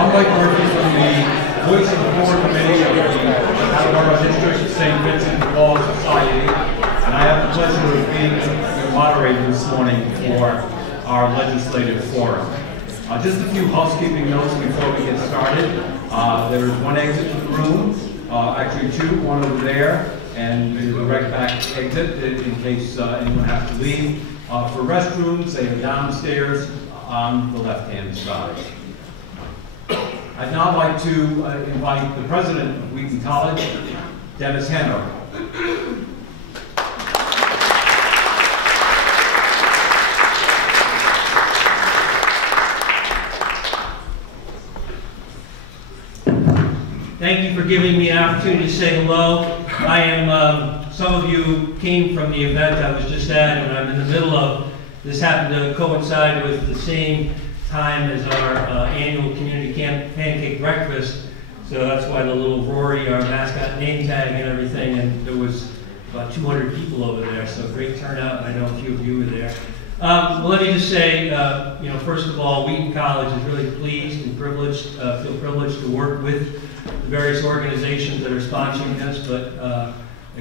I'm Mike Murphy from the Voice of the Poor Committee of the Attleboro District St. Vincent de Paul Society, and I have the pleasure of being your moderator this morning for our legislative forum. Just a few housekeeping notes before we get started. There is one exit to the room, actually two, one over there, and there's a right back exit in case anyone has to leave. For restrooms, they are downstairs on the left-hand side. I'd now like to invite the president of Wheaton College, Dennis Hanover. Thank you for giving me an opportunity to say hello. I am, some of you came from the event I was just at, and I'm in the middle of, this happened to coincide with the same time as our annual community pancake breakfast. So that's why the little Rory, our mascot, name tag and everything, and there was about 200 people over there, so great turnout, and I know a few of you were there. Well, let me just say, first of all, Wheaton College is really pleased and privileged, feel privileged to work with the various organizations that are sponsoring this, but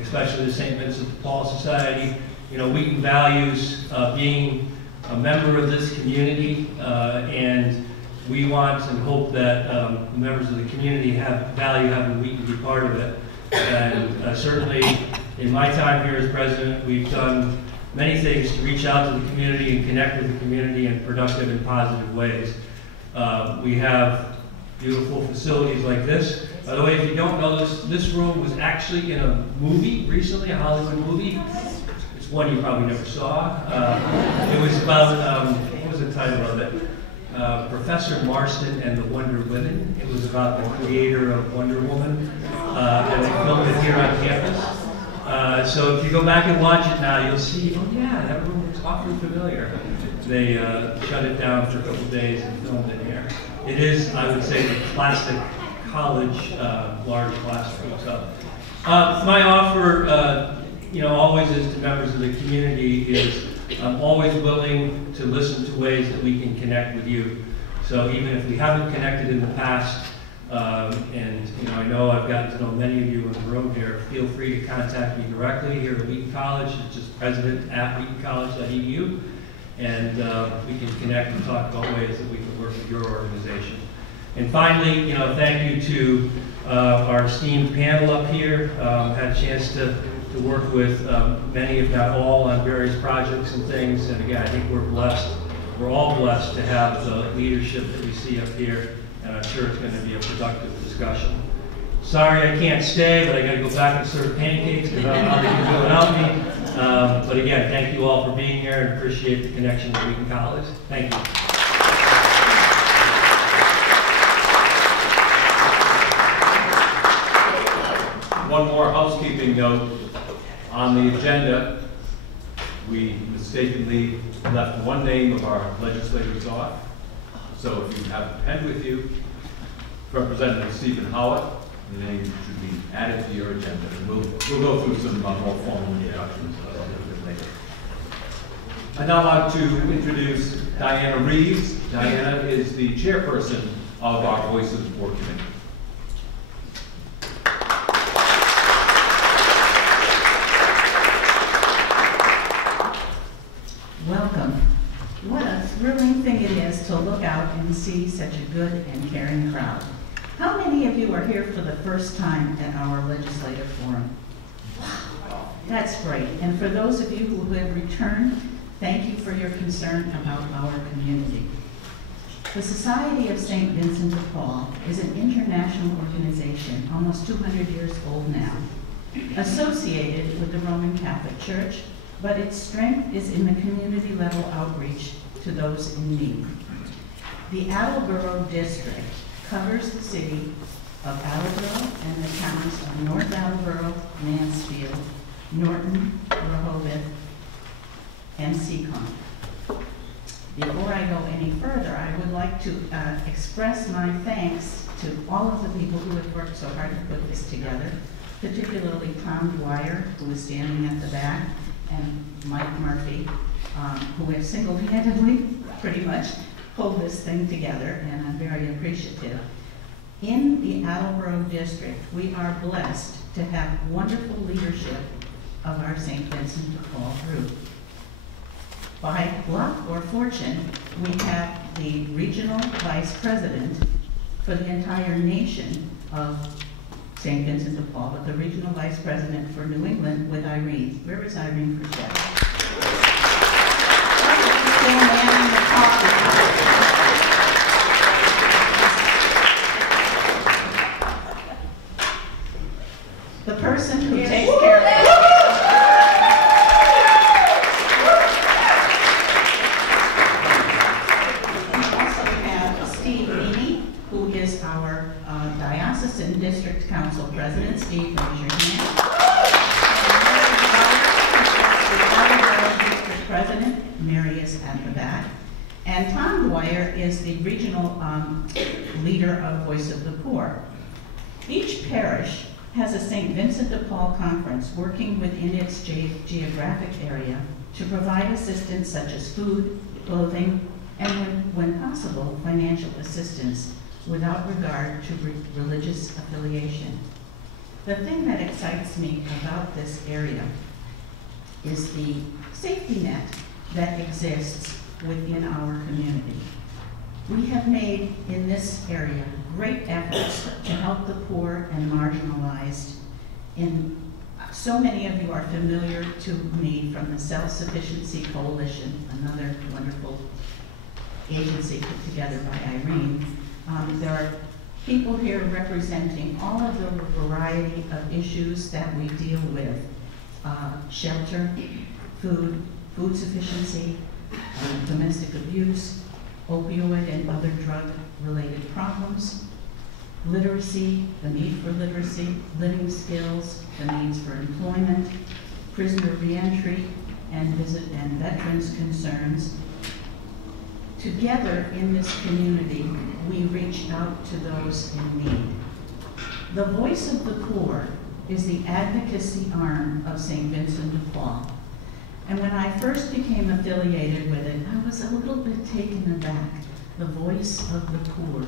especially the St. Vincent de Paul Society. Wheaton values being a member of this community, and we want and hope that members of the community value having Wheaton be part of it. And certainly, in my time here as president, we've done many things to reach out to the community and connect with the community in productive and positive ways. We have beautiful facilities like this. By the way, if you don't know this room was actually in a movie recently, a Hollywood movie. It's one you probably never saw. It was about, what was the title of it? Professor Marston and the Wonder Women. It was about the creator of Wonder Woman, and they filmed it here on campus. So if you go back and watch it now, you'll see, oh yeah, that room looks awfully familiar. They shut it down for a couple of days and filmed it here. It is, I would say, the classic college, large classroom. So my offer, always is to members of the community is I'm always willing to listen to ways that we can connect with you. So even if we haven't connected in the past, and I know I've gotten to know many of you in the room here, feel free to contact me directly here at Wheaton College. It's just president@wheatoncollege.edu, and we can connect and talk about ways that we can work with your organization. And finally, thank you to our esteemed panel up here. Had a chance to work with many, if not all, on various projects and things. And again, I think we're blessed. We're all blessed to have the leadership that we see up here, and I'm sure it's going to be a productive discussion. Sorry I can't stay, but I got to go back and serve pancakes because I don't know how they can do without me. But again, thank you all for being here and appreciate the connection with Wheaton College. Thank you. One more housekeeping note. On the agenda, we mistakenly left one name of our legislators off. So if you have a pen with you, Representative Stephen Howitt, the name should be added to your agenda. And we'll go through some more formal introductions a little bit later. I'd now like to introduce Diana Reeves. Diana is the chairperson of our Voice of the Poor Committee. Welcome. What a thrilling thing it is to look out and see such a good and caring crowd. How many of you are here for the first time at our legislative forum? Wow, that's great. And for those of you who have returned, thank you for your concern about our community. The Society of St. Vincent de Paul is an international organization, almost 200 years old now, associated with the Roman Catholic Church, but its strength is in the community level outreach to those in need. The Attleboro District covers the city of Attleboro and the towns of North Attleboro, Mansfield, Norton, Rehoboth, and Seacon. Before I go any further, I would like to express my thanks to all of the people who have worked so hard to put this together, particularly Tom Dwyer, who is standing at the back, and Mike Murphy, who have single-handedly, pretty much, pull this thing together, and I'm very appreciative. In the Attleboro District, we are blessed to have wonderful leadership of our St. Vincent de Paul group. By luck or fortune, we have the regional vice president for the entire nation of St. Vincent de Paul, but the regional vice president for New England with Irene. Where is Irene Frechette? The person who takes care of our Diocesan District Council President. Steve, raise your hand. District President, Mary is at the back. And Tom Dwyer is the regional leader of Voice of the Poor. Each parish has a St. Vincent de Paul conference working within its geographic area to provide assistance such as food, clothing, and when possible, financial assistance without regard to religious affiliation. The thing that excites me about this area is the safety net that exists within our community. We have made in this area great efforts to help the poor and marginalized. So many of you are familiar to me from the Self-Sufficiency Coalition, another wonderful agency put together by Irene. There are people here representing all of the variety of issues that we deal with. Shelter, food sufficiency, domestic abuse, opioid and other drug-related problems, literacy, the need for literacy, living skills, the needs for employment, prisoner reentry, and veterans' concerns. Together in this community, we reach out to those in need. The Voice of the Poor is the advocacy arm of St. Vincent de Paul. And when I first became affiliated with it, I was a little bit taken aback. The Voice of the Poor.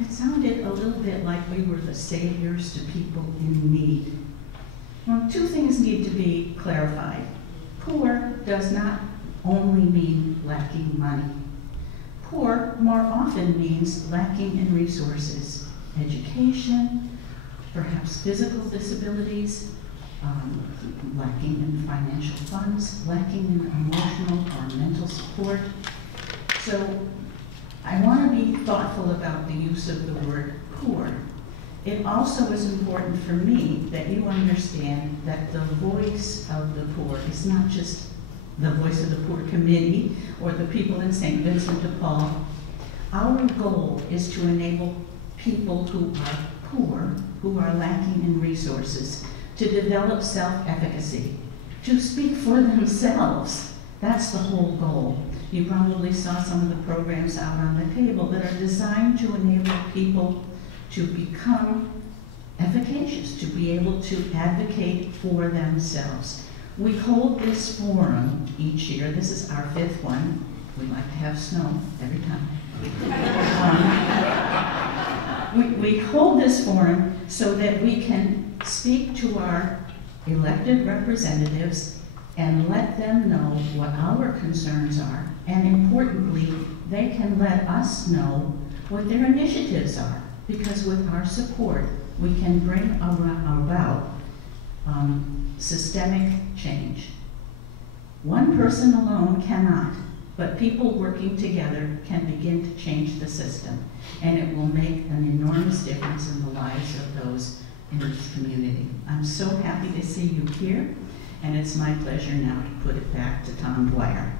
It sounded a little bit like we were the saviors to people in need. Well, two things need to be clarified. Poor does not only mean lacking money. Poor more often means lacking in resources, education, perhaps physical disabilities, lacking in financial funds, lacking in emotional or mental support. So I want to be thoughtful about the use of the word poor. It also is important for me that you understand that the voice of the poor is not just the Voice of the Poor Committee or the people in St. Vincent de Paul. Our goal is to enable people who are poor, who are lacking in resources, to develop self-efficacy, to speak for themselves. That's the whole goal. You probably saw some of the programs out on the table that are designed to enable people to become efficacious, to be able to advocate for themselves. We hold this forum each year. This is our 5th one. We like to have snow every time. We hold this forum so that we can speak to our elected representatives and let them know what our concerns are, and importantly, they can let us know what their initiatives are, because with our support, we can bring about systemic change. One person alone cannot, but people working together can begin to change the system, and it will make an enormous difference in the lives of those in this community. I'm so happy to see you here, and it's my pleasure now to put it back to Tom Dwyer.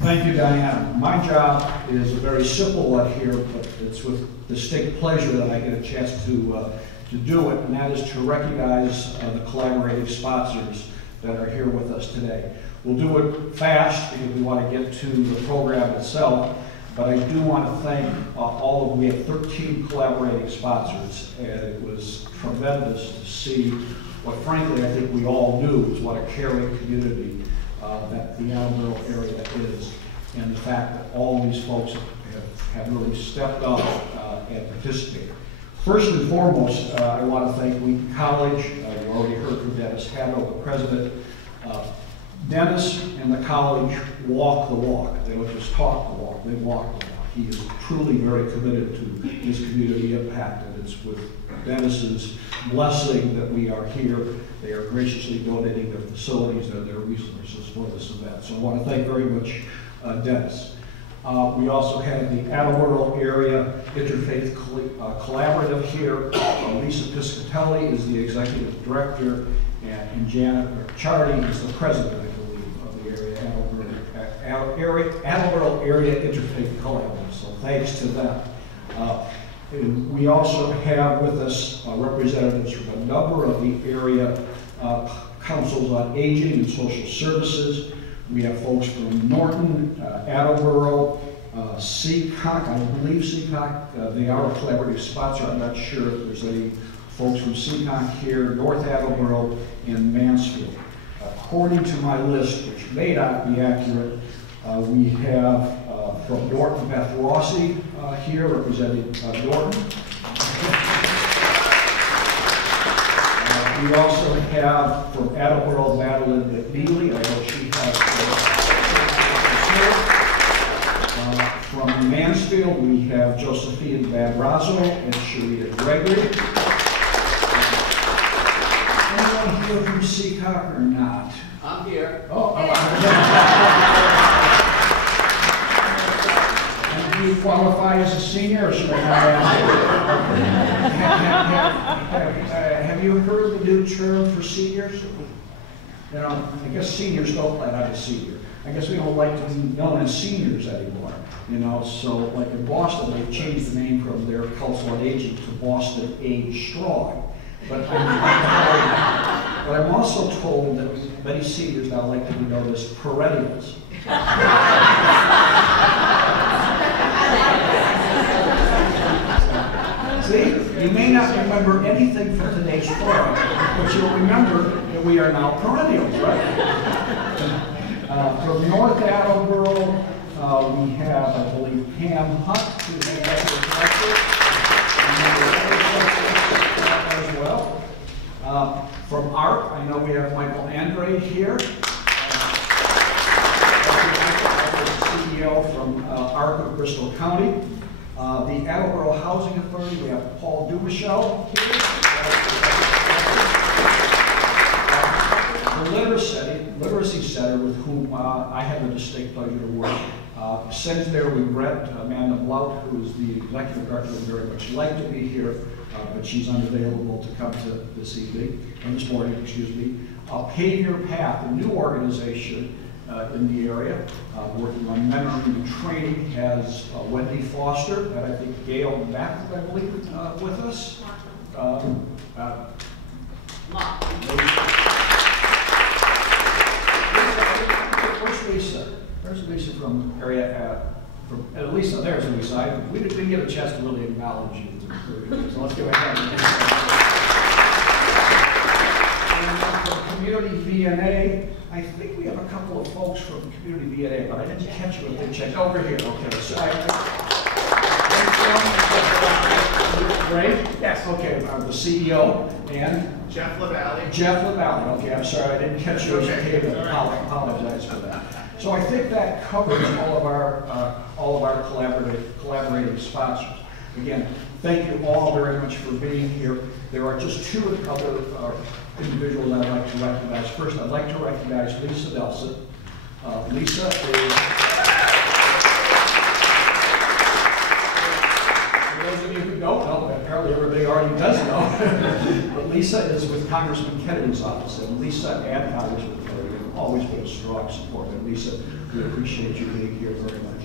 Thank you, Diana. My job is a very simple one here, but it's with distinct pleasure that I get a chance to do it, and that is to recognize the collaborative sponsors that are here with us today. We'll do it fast because we want to get to the program itself, but I do want to thank we have 13 collaborating sponsors, and it was tremendous to see what frankly I think we all knew was what a caring community that the Attleboro area is, and the fact that all these folks have really stepped up and participated. First and foremost, I want to thank Wheaton College. You already heard from Dennis Haddo, the president. Dennis and the college walk the walk. They don't just talk the walk, they walk the walk. He is truly very committed to his community impact, and it's with Dennis's blessing that we are here. They are graciously donating their facilities and their resources for this event. So I want to thank very much Dennis. We also have the Attleboro Area Interfaith Collaborative here. Lisa Piscatelli is the executive director, and Janet Chardy is the president, I believe, of the Attleboro Area Interfaith Collaborative. So thanks to them. And we also have with us representatives from a number of the area councils on aging and social services. We have folks from Norton, Attleboro, Seacock. I believe Seacock, they are a collaborative sponsor. I'm not sure if there's any folks from Seacock here, North Attleboro, and Mansfield. According to my list, which may not be accurate, we have from Norton, Beth Rossi here, representing Norton. We also have from Attleboro, Madeline McNeely. I know she has from Mansfield, we have Josephine Van Razzo and Sharita Gregory. Anyone here from Seacock or not? I'm here. Oh, do you qualify as a senior, or should I not ask? Have you heard the new term for seniors? You know, I guess seniors don't like I'm a senior. I guess we don't like to be known as seniors anymore. You know, so like in Boston, they've changed the name from their Council on Aging to Boston Age Strong. But I'm also told that many seniors now like to be known as perennials. See, you may not remember anything from today's forum, but you'll remember that we are now perennials, right? From North Attleboro, we have, I believe, Pam Hunt, who's the executive director, as well. From ARC, I know we have Michael Andre here, CEO from ARC of Bristol County. The Attleboro Housing Authority, we have Paul Dumichel here. The Literacy Center, with whom I have the distinct pleasure to work, sends there with Brett, Amanda Blout, who is the executive director, would very much like to be here, but she's unavailable to come to this morning, excuse me. Pave Your Path, a new organization in the area, working on mentoring and training, has Wendy Foster, and I think Gail Mack, I believe, with us. Where's Lisa? Where's Lisa from area? Lisa, there's Lisa. We didn't get a chance to really acknowledge you, so let's give a hand. And from Community VNA, I think we have a couple of folks from Community VNA, but I didn't catch you if they checked over here. Okay, so Ray? Yes. Okay, the CEO and Jeff LaValle. Jeff LaValle. Okay, I'm sorry, I didn't catch you. Okay, I apologize for that. So I think that covers all of our collaborating sponsors. Again, thank you all very much for being here. There are just two other individuals I'd like to recognize. First, I'd like to recognize Lisa Nelson. Lisa is, for those of you who don't know, apparently everybody already does know, but Lisa is with Congressman Kennedy's office, and Lisa and Congressman Kennedy have always been a strong supporter. And Lisa, we appreciate you being here very much.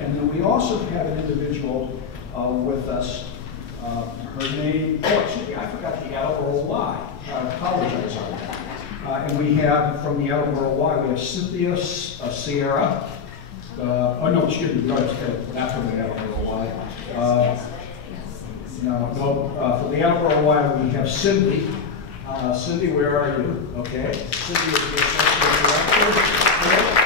And then we also have an individual with us. Her name, oh, excuse me, I forgot the Attleboro Y. I apologize on that. And we have, from the Attleboro Y, we have Cynthia Sierra. Oh, no, excuse me, no, it's not from the Attleboro Y. From the Attleboro Y, we have Cindy. Cindy, where are you? Okay. Cindy is the Associate Director.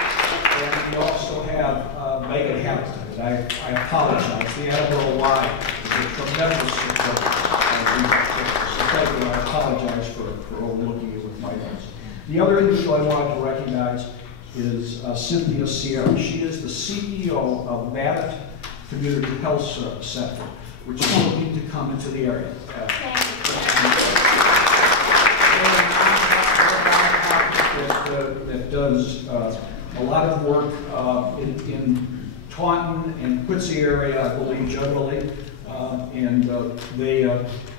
And we also have Megan Hamilton. And I apologize. The Attleboro Y is a tremendous support. So thank you. I apologize for overlooking you with my notes. The other individual I wanted to recognize is Cynthia Sierra. She is the CEO of Mabbott Community Health Center, which is looking to come into the area. That does a lot of work in Taunton and Quincy area, I believe, generally.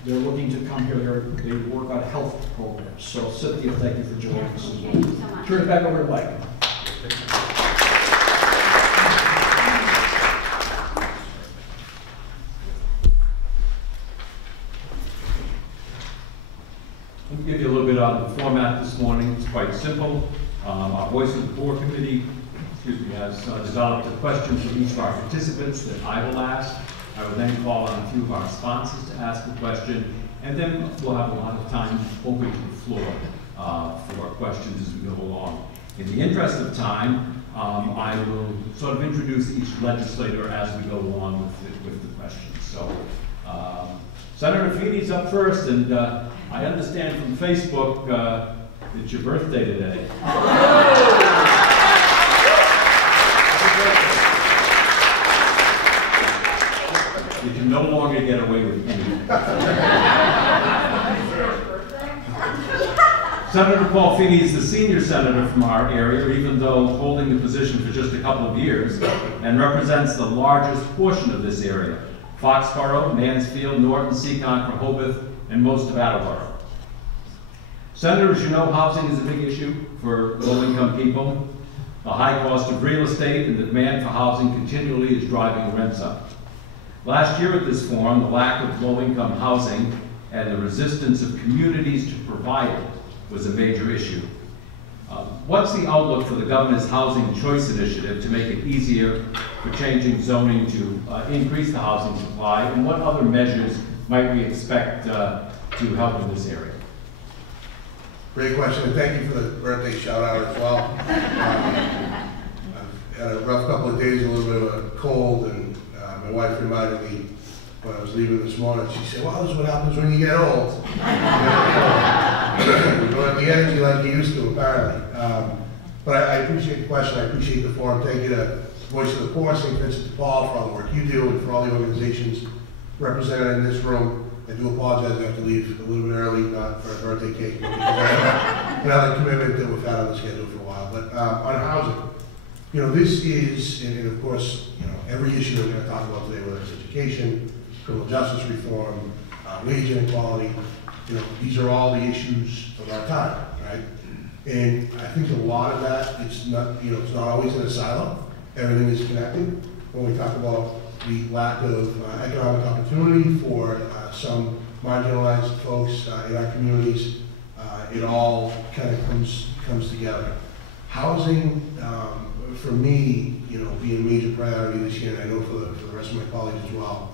They're looking to come here. They work on health programs. So, Cynthia, thank you for joining us. Thank you so much. Turn it back over to Mike. Let me give you a little bit on the format this morning. It's quite simple. Our Voice of the Poor Committee, has developed a question for each of our participants that I will ask. I will then call on a few of our sponsors to ask the question, and then we'll have a lot of time open to the floor for questions as we go along. In the interest of time, I will sort of introduce each legislator as we go along with the questions. So, Senator Feeney's up first, and I understand from Facebook it's your birthday today. You can no longer get away with anything. Senator Paul Feeney is the senior senator from our area, even though holding the position for just a couple of years, and represents the largest portion of this area: Foxborough, Mansfield, Norton, Seacon, Rehoboth, and most of Attleboro. Senator, as you know, housing is a big issue for low-income people. The high cost of real estate and the demand for housing continually is driving rents up. Last year at this forum, the lack of low-income housing and the resistance of communities to provide it was a major issue. What's the outlook for the governor's Housing Choice Initiative to make it easier for changing zoning to increase the housing supply, and what other measures might we expect to help in this area? Great question, and thank you for the birthday shout out as well. I've had a rough couple of days, a little bit of a cold, and my wife reminded me when I was leaving this morning. She said, "Well, this is what happens when you get old. You don't have the energy like you used to, apparently." But I appreciate the question. I appreciate the forum. Thank you to Voice of the Poor, St. Vincent de Paul, for all the work you do, and for all the organizations represented in this room. I do apologize, I have to leave a little bit early, not for a birthday cake, because I have another commitment that we've had on the schedule for a while. But on housing, this is, and of course, every issue that we're going to talk about today, whether it's education, criminal justice reform, wage inequality, these are all the issues of our time, right? And I think a lot of that, it's not always in a silo. Everything is connected. When we talk about the lack of economic opportunity for some marginalized folks in our communities, it all kind of comes together. Housing, for me, being a major priority this year, and I know for the rest of my colleagues as well.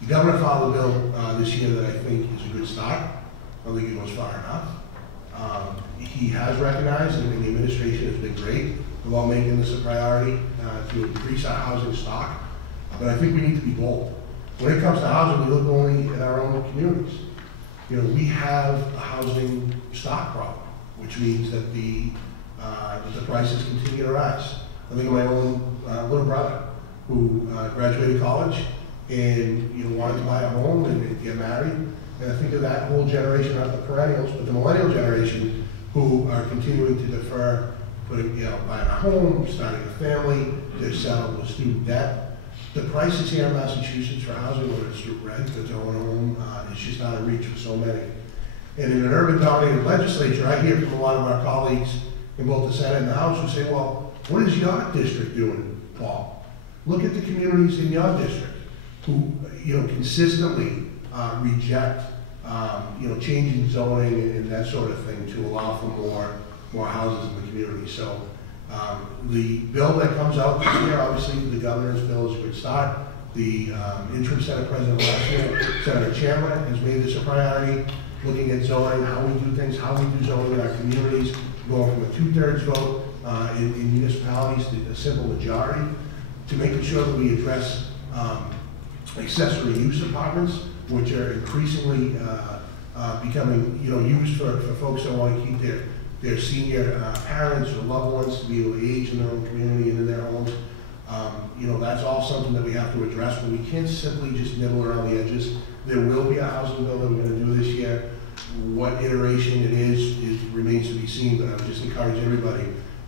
The governor filed a bill this year that I think is a good start. I don't think it goes far enough. He has recognized, and the administration has been great about making this a priority to increase our housing stock. But I think we need to be bold. When it comes to housing, we look only at our own communities. We have a housing stock problem, which means that the prices continue to rise. I think of my own little brother who graduated college and wanted to buy a home and get married. And I think of that whole generation, not the perennials, but the millennial generation, who are continuing to defer buying a home, starting a family, they're settled with student debt. The prices here in Massachusetts for housing, whether it's through rent or to own a home, it's just out of reach for so many. And in an urban-dominated legislature, I hear from a lot of our colleagues in both the Senate and the House who say, "Well, what is your district doing, Paul? Look at the communities in your district who, consistently reject, changing zoning and that sort of thing to allow for more more houses in the community. So the bill that comes out this year, obviously the governor's bill is a good start. The interim Senate President last year, Senator Chandler, has made this a priority, looking at zoning, how we do things, how we do zoning in our communities, going from a 2/3 vote in municipalities to a simple majority, to making sure that we address accessory use apartments, which are increasingly becoming, used for folks that want to keep their senior parents or loved ones to be able to age in their own community and in their homes. That's all something that we have to address, but we can't simply just nibble around the edges. There will be a housing bill that we're going to do this year. What iteration it is remains to be seen, but I would just encourage everybody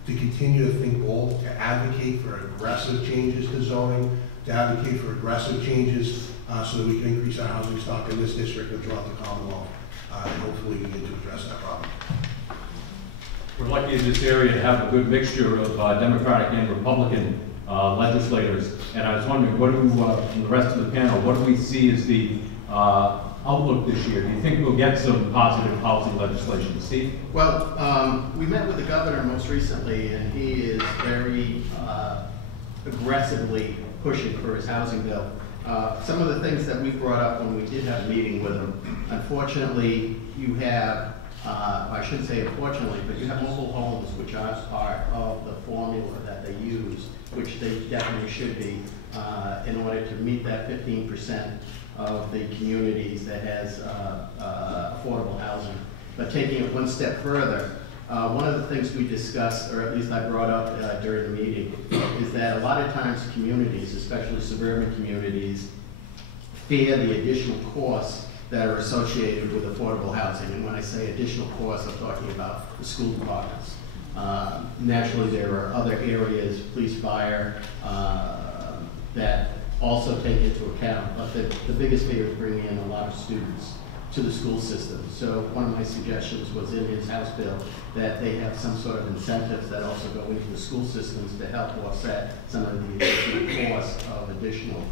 to continue to think bold, to advocate for aggressive changes to zoning, to advocate for aggressive changes so that we can increase our housing stock in this district and throughout the Commonwealth, and hopefully begin to address that problem. We're lucky in this area to have a good mixture of Democratic and Republican legislators, and I was wondering, what do from the rest of the panel, what do we see as the outlook this year? Do you think we'll get some positive housing legislation? Steve? Well, we met with the governor most recently, and he is very aggressively pushing for his housing bill. Some of the things that we brought up when we did have a meeting with him, unfortunately, you have, I shouldn't say unfortunately, but you have mobile homes which are part of the formula that they use, which they definitely should be, in order to meet that 15% of the communities that has affordable housing. But taking it one step further, one of the things we discussed, or at least I brought up during the meeting, is that a lot of times communities, especially suburban communities, fear the additional costs that are associated with affordable housing. And when I say additional costs, I'm talking about the school departments. Naturally, there are other areas, police, fire, that also take into account, but the biggest fear is bringing in a lot of students to the school system. So one of my suggestions was in his House bill that they have some sort of incentives that also go into the school systems to help offset some of the additional costs of additional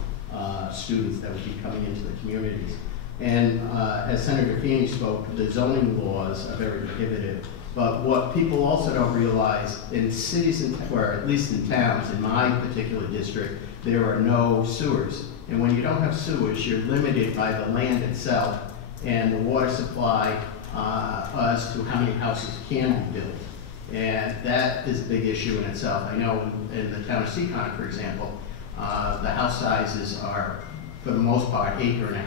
students that would be coming into the communities. And as Senator Feeney spoke, the zoning laws are very prohibitive. But what people also don't realize, in cities, or at least in towns, in my particular district, there are no sewers. And when you don't have sewers, you're limited by the land itself and the water supply as to how many houses can be built. And that is a big issue in itself. I know in the town of Seacon, for example, the house sizes are, for the most part, 1.5 acres,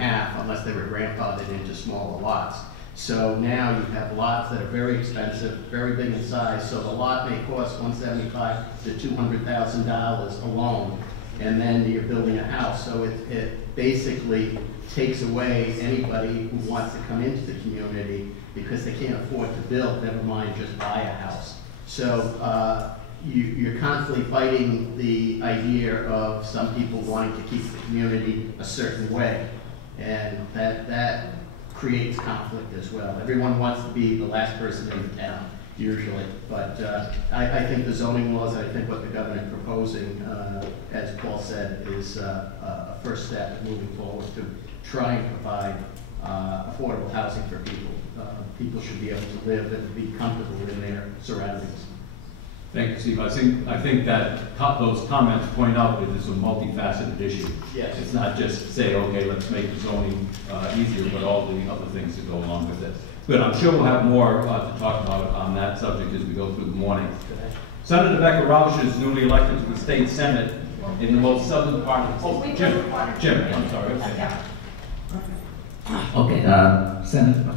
unless they were grandfathered into smaller lots. So now you have lots that are very expensive, very big in size, so the lot may cost $175,000 to $200,000 alone, and then you're building a house. So it basically takes away anybody who wants to come into the community because they can't afford to build, never mind just buy a house. So you're constantly fighting the idea of some people wanting to keep the community a certain way, and that creates conflict as well. Everyone wants to be the last person in the town, usually. But I think the zoning laws, I think what the governor is proposing, as Paul said, is a first step in moving forward to try and provide affordable housing for people. People should be able to live and be comfortable in their surroundings. Thank you, Steve. I think that those comments point out that it's a multifaceted issue. Yes. It's not just say, okay, let's make zoning easier, but all the other things that go along with it. But I'm sure we'll have more to talk about on that subject as we go through the morning. Senator Becca Rausch is newly elected to the state senate in the most southern part of the state. Jim, I'm sorry. Okay, Senator,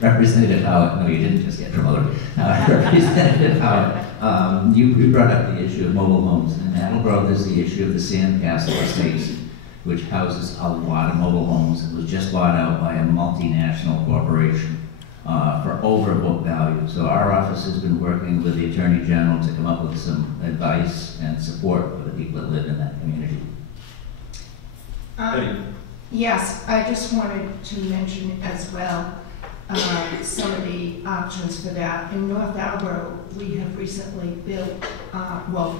Representative Howard, no, you didn't just get promoted. Representative Howard, you brought up the issue of mobile homes, and Attleboro, there's the issue of the Sandcastle Estates, which houses a lot of mobile homes. It was just bought out by a multinational corporation for over book value. So our office has been working with the Attorney General to come up with some advice and support for the people that live in that community. Yes, I just wanted to mention as well some of the options for that. In North Attleboro, we have recently built,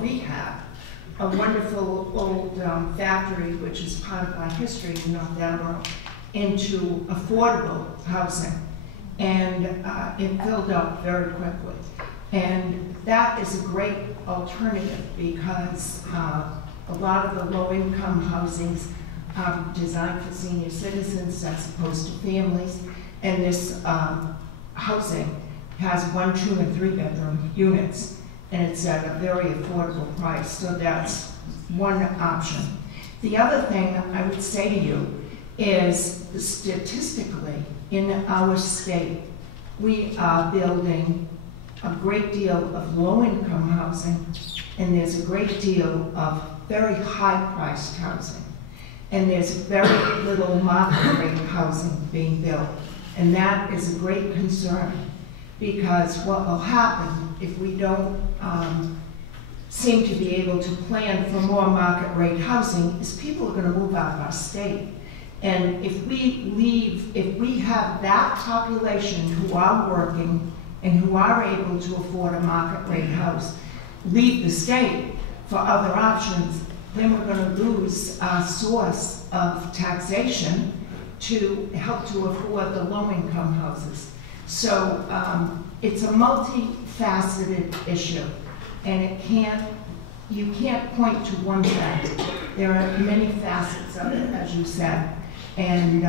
rehab, a wonderful old factory, which is part of our history in North Attleboro, into affordable housing. And it filled up very quickly. And that is a great alternative because a lot of the low-income housings are designed for senior citizens as opposed to families. And this housing has 1, 2, and 3 bedroom units, and it's at a very affordable price. So that's one option. The other thing I would say to you is statistically in our state, we are building a great deal of low-income housing, and there's a great deal of very high-priced housing. And there's very little market-rate housing being built. And that is a great concern, because what will happen if we don't seem to be able to plan for more market-rate housing is people are going to move out of our state. And if we have that population who are working and who are able to afford a market-rate house leave the state for other options, then we're going to lose our source of taxation to help to afford the low-income houses. So it's a multifaceted issue, and you can't point to one thing. There are many facets of it, as you said, and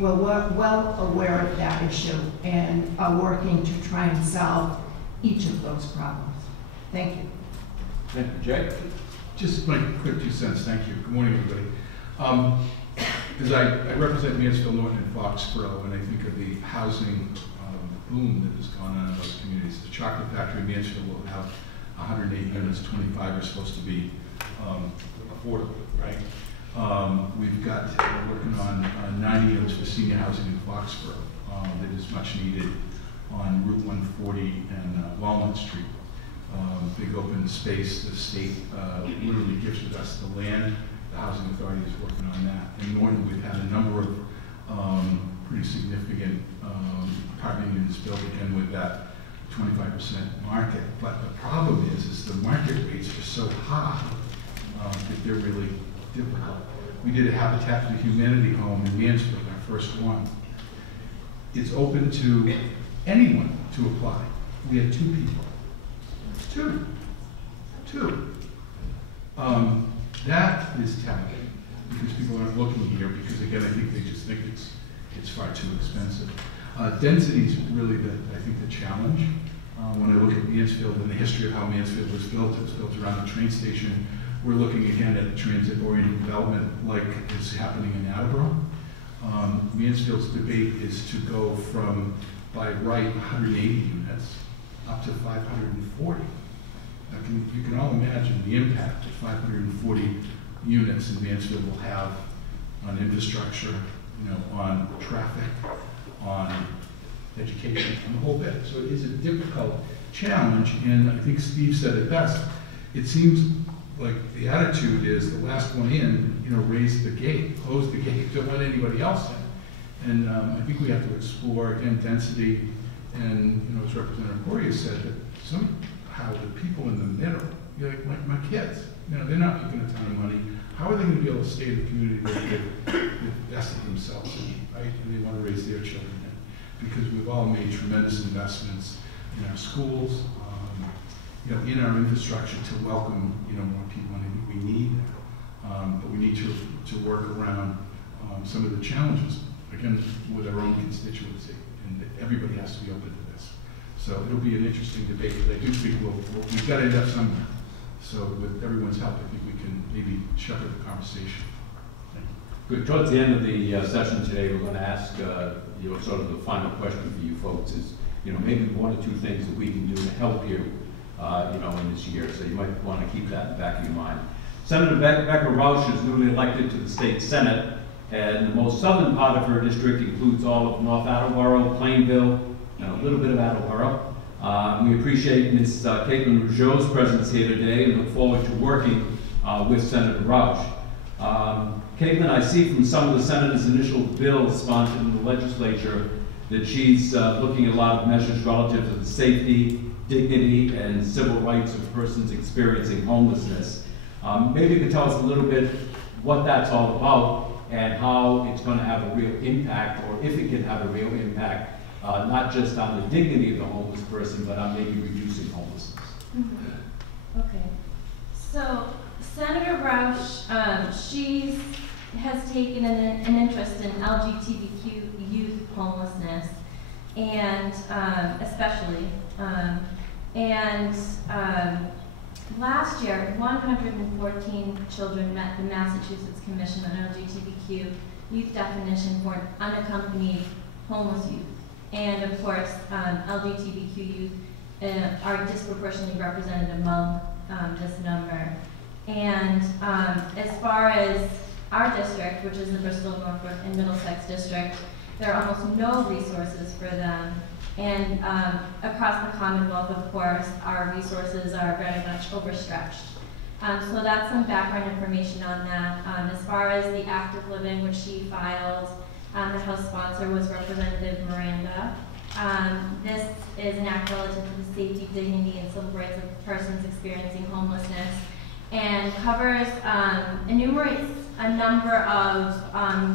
we're well aware of that issue and are working to try and solve each of those problems. Thank you. Thank you. Jay? Just my quick 2 cents, thank you. Good morning, everybody. As I represent Mansfield, Norton, and Foxborough, and I think of the housing boom that has gone on in those communities. The chocolate factory in Mansfield will have 108 units, 25 are supposed to be affordable, right? We've got, we're working on 90 units for senior housing in Foxborough that is much needed on Route 140 and Walnut Street. Big open space, the state literally gifted us the land. The Housing Authority is working on that. In Norton, we've had a number of pretty significant apartment units built, again with that 25% market. But the problem is the market rates are so high that they're really difficult. We did a Habitat for Humanity home in Mansfield, our first one. It's open to anyone to apply. We had 2 people. Two. That is telling because people aren't looking here because, again, I think they just think it's far too expensive. Density is really, I think, the challenge. When I look at Mansfield and the history of how Mansfield was built, it was built around the train station. We're looking again at the transit-oriented development like is happening in Attleboro. Mansfield's debate is to go from, by right, 180 units up to 540. You can all imagine the impact that 540 units in Mansfield will have on infrastructure, on traffic, on education, on the whole bit. So it is a difficult challenge, and I think Steve said it best. It seems like the attitude is the last one in, raise the gate, close the gate, don't let anybody else in. And I think we have to explore, again, density, and as Representative Correa said, that somehow the people in the middle, like my kids, they're not making a ton of money. How are they going to be able to stay in the community that they've invested themselves in, right? And they want to raise their children in. Because we've all made tremendous investments in our schools, in our infrastructure to welcome, more people. And I think we need that. But we need to work around some of the challenges, again, with our own constituency. And everybody has to be open to this. So it'll be an interesting debate, but I do think we've got to end up somewhere. So with everyone's help, I think we can maybe shepherd the conversation. Thank you. Good. Towards the end of the session today, we're going to ask sort of the final question for you folks is, maybe 1 or 2 things that we can do to help you, in this year. So you might want to keep that in the back of your mind. Senator Becca Rausch is newly elected to the state Senate, and the most southern part of her district includes all of North Attleboro, Plainville, and a little bit of Attleboro. We appreciate Ms. Caitlin Rougeau's presence here today and look forward to working with Senator Rausch. Caitlin, I see from some of the Senator's initial bills sponsored in the legislature that she's looking at a lot of measures relative to the safety, dignity, and civil rights of persons experiencing homelessness. Maybe you could tell us a little bit what that's all about and how it's going to have a real impact, or if it can have a real impact not just on the dignity of the homeless person, but on maybe reducing homelessness. Okay. So Senator Roush, she has taken an interest in LGBTQ youth homelessness, and especially, last year, 114 children met the Massachusetts Commission on LGBTQ youth definition for unaccompanied homeless youth. And of course, LGBTQ youth are disproportionately represented among this number. And as far as our district, which is the Bristol, Norfolk, and Middlesex district, there are almost no resources for them. And across the Commonwealth, of course, our resources are very much overstretched. So that's some background information on that. As far as the active living, which she filed, the House sponsor was Representative Miranda. This is an act relative to the safety, dignity, and civil rights of persons experiencing homelessness, and covers, enumerates a number of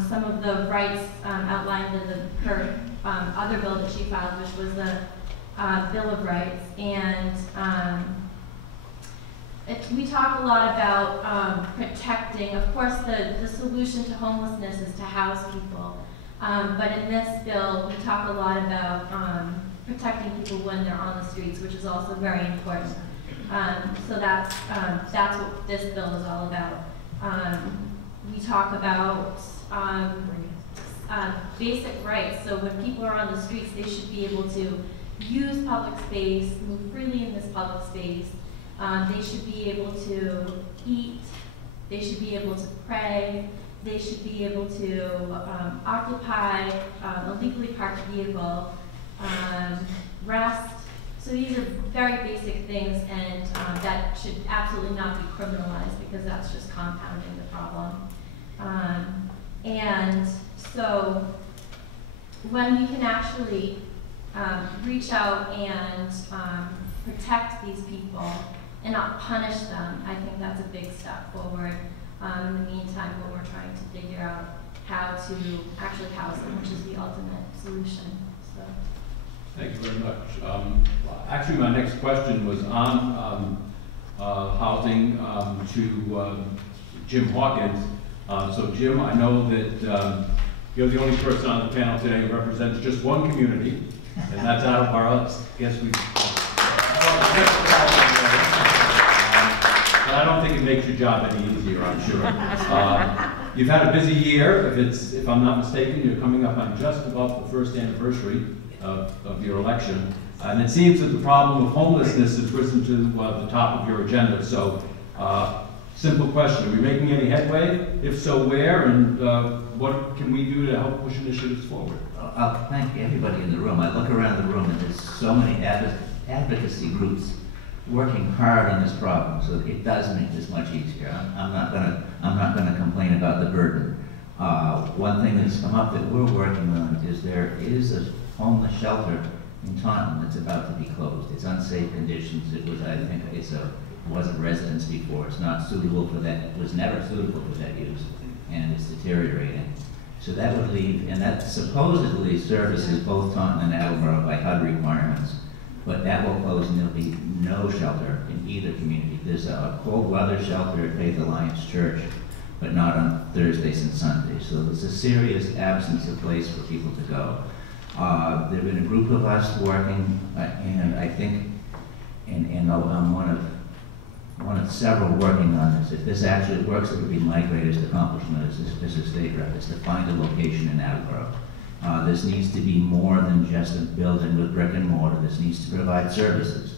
some of the rights outlined in her other bill that she filed, which was the Bill of Rights. And we talk a lot about protecting. Of course, the solution to homelessness is to house people. But in this bill, we talk a lot about protecting people when they're on the streets, which is also very important. So that's what this bill is all about. We talk about basic rights. So when people are on the streets, they should be able to use public space, move freely in this public space. They should be able to eat. They should be able to pray. They should be able to occupy a legally parked vehicle, rest. So these are very basic things, and that should absolutely not be criminalized, because that's just compounding the problem. And so when we can actually reach out and protect these people and not punish them, I think that's a big step forward. In the meantime, what we're trying to figure out how to actually house them, which is the ultimate solution. So. Thank you very much. Actually, my next question was on housing to Jim Hawkins. So Jim, I know that you're the only person on the panel today who represents just one community, and that's Attleboro. Guess we. But I don't think it makes your job any easier, I'm sure. You've had a busy year. If I'm not mistaken, you're coming up on just about the first anniversary of your election. And it seems that the problem of homelessness has risen to the top of your agenda. So, simple question, are we making any headway? If so, where? And what can we do to help push initiatives forward? I'll thank everybody in the room. I look around the room and there's so many advocacy groups working hard on this problem, so it does make this much easier. I'm not gonna complain about the burden. One thing that's come up that we're working on is there is a homeless shelter in Taunton that's about to be closed. It's unsafe conditions. It was, I think, it wasn't residence before. It's not suitable for that. It was never suitable for that use, and it's deteriorating. So that would leave, and that supposedly services both Taunton and Attleboro by HUD requirements. But that will close, and there'll be no shelter in either community. There's a cold weather shelter at Faith Alliance Church, but not on Thursdays and Sundays. So there's a serious absence of place for people to go. There have been a group of us working, and I think, and I'm one of several working on this. If this actually works, it would be my greatest accomplishment as a state rep, is to find a location in Attleboro. This needs to be more than just a building with brick and mortar. This needs to provide services.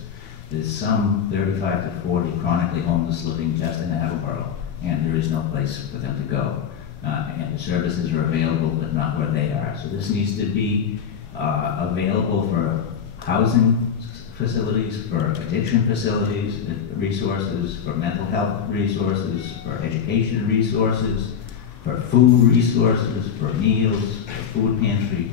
There's some 35 to 40 chronically homeless living just in Attleboro, and there is no place for them to go. And the services are available, but not where they are. So this needs to be available for housing facilities, for addiction facilities, resources, for mental health resources, for education resources, for food resources, for meals, for food pantry,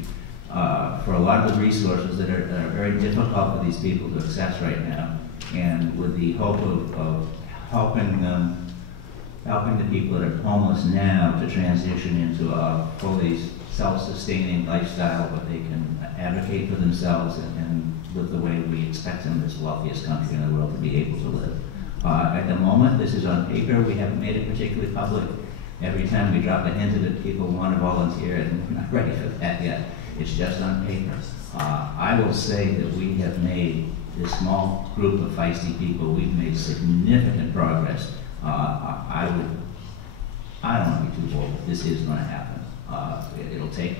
for a lot of the resources that are very difficult for these people to access right now. And with the hope of helping the people that are homeless now to transition into a fully self-sustaining lifestyle, but they can advocate for themselves and live the way we expect them, this wealthiest country in the world, to be able to live. At the moment, this is on paper. We haven't made it particularly public. Every time we drop a hint of it, people want to volunteer, and we're not ready for that yet. It's just on paper. I will say that we have made this small group of feisty people, we've made significant progress. I don't want to be too bold, but this is going to happen. It'll take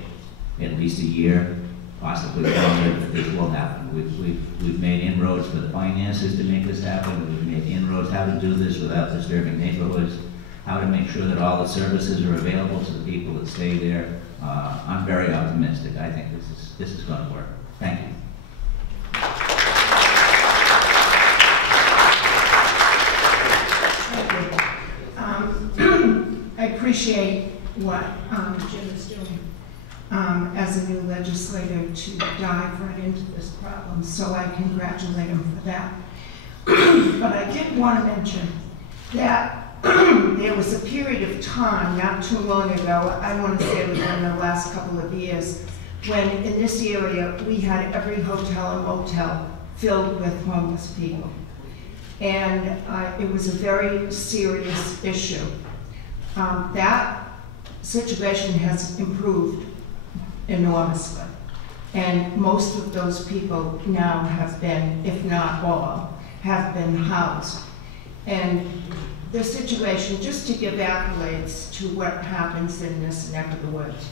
at least a year, possibly longer, but this will happen. We've made inroads for the finances to make this happen. We've made inroads how to do this without disturbing neighborhoods, how to make sure that all the services are available to the people that stay there. I'm very optimistic. I think this is going to work. Thank you. I appreciate what Jim is doing as a new legislator to dive right into this problem, so I congratulate him for that. But I did want to mention that there was a period of time, not too long ago, I want to say within the last couple of years, when in this area we had every hotel and motel filled with homeless people. And it was a very serious issue. That situation has improved enormously. And most of those people now have been, if not all, have been housed. And the situation, just to give accolades to what happens in this neck of the woods,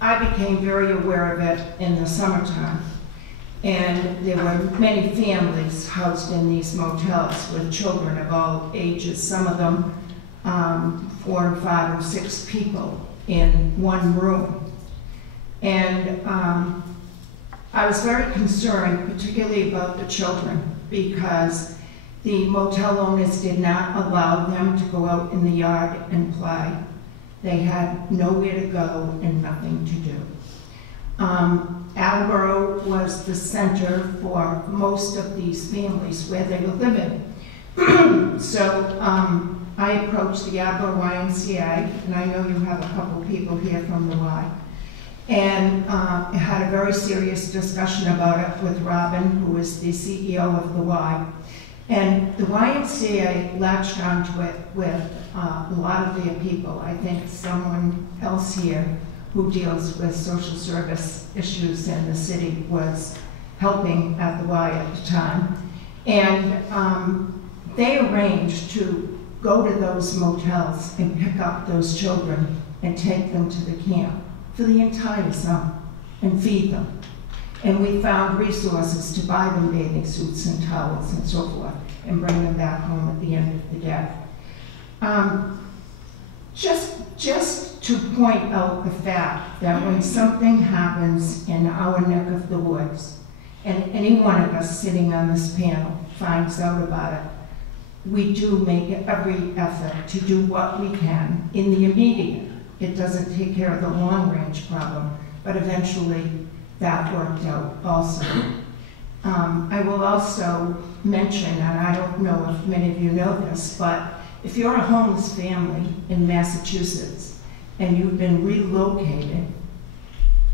I became very aware of it in the summertime. And there were many families housed in these motels with children of all ages, some of them 4 and 5 and 6 people in one room. And I was very concerned, particularly about the children, because the motel owners did not allow them to go out in the yard and play. They had nowhere to go and nothing to do. Attleboro was the center for most of these families where they were living. So I approached the Attleboro YMCA, and I know you have a couple people here from the Y, and had a very serious discussion about it with Robin, who is the CEO of the Y. And the YMCA latched onto it with a lot of their people. I think someone else here who deals with social service issues in the city was helping at the Y at the time. And they arranged to go to those motels and pick up those children and take them to the camp for the entire summer and feed them. And we found resources to buy them bathing suits and towels and so forth and bring them back home at the end of the day. Just to point out the fact that when something happens in our neck of the woods, and any one of us sitting on this panel finds out about it, we do make every effort to do what we can in the immediate. It doesn't take care of the long-range problem, but eventually that worked out also. I will also mention, and I don't know if many of you know this, but if you're a homeless family in Massachusetts and you've been relocated,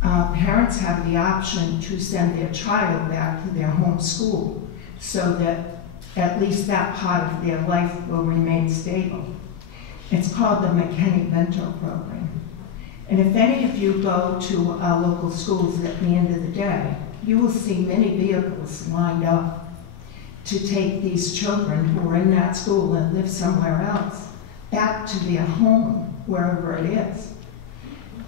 parents have the option to send their child back to their home school so that at least that part of their life will remain stable. It's called the McKinney-Vento program. And if any of you go to our local schools at the end of the day, you will see many vehicles lined up to take these children who are in that school and live somewhere else back to their home, wherever it is.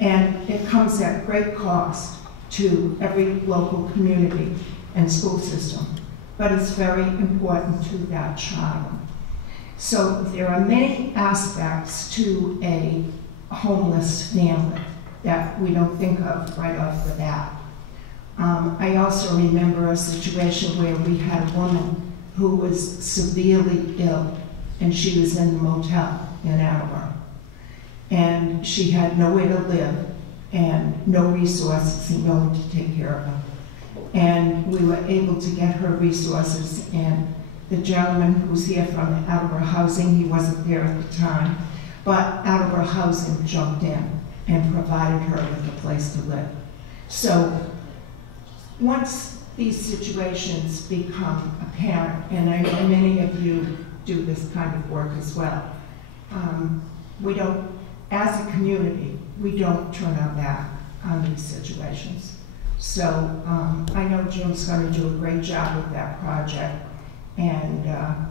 And it comes at great cost to every local community and school system, but it's very important to that child. So there are many aspects to a homeless family that we don't think of right off the bat. I also remember a situation where we had a woman who was severely ill, and she was in the motel in Attleboro. And she had nowhere to live, and no resources, and no one to take care of her. And we were able to get her resources, and the gentleman who was here from Attleboro Housing, he wasn't there at the time, but Attleboro Housing jumped in and provided her with a place to live. So once these situations become apparent, and I know many of you do this kind of work as well, we don't, as a community, we don't turn our back on these situations. So I know Jim's going to do a great job with that project, and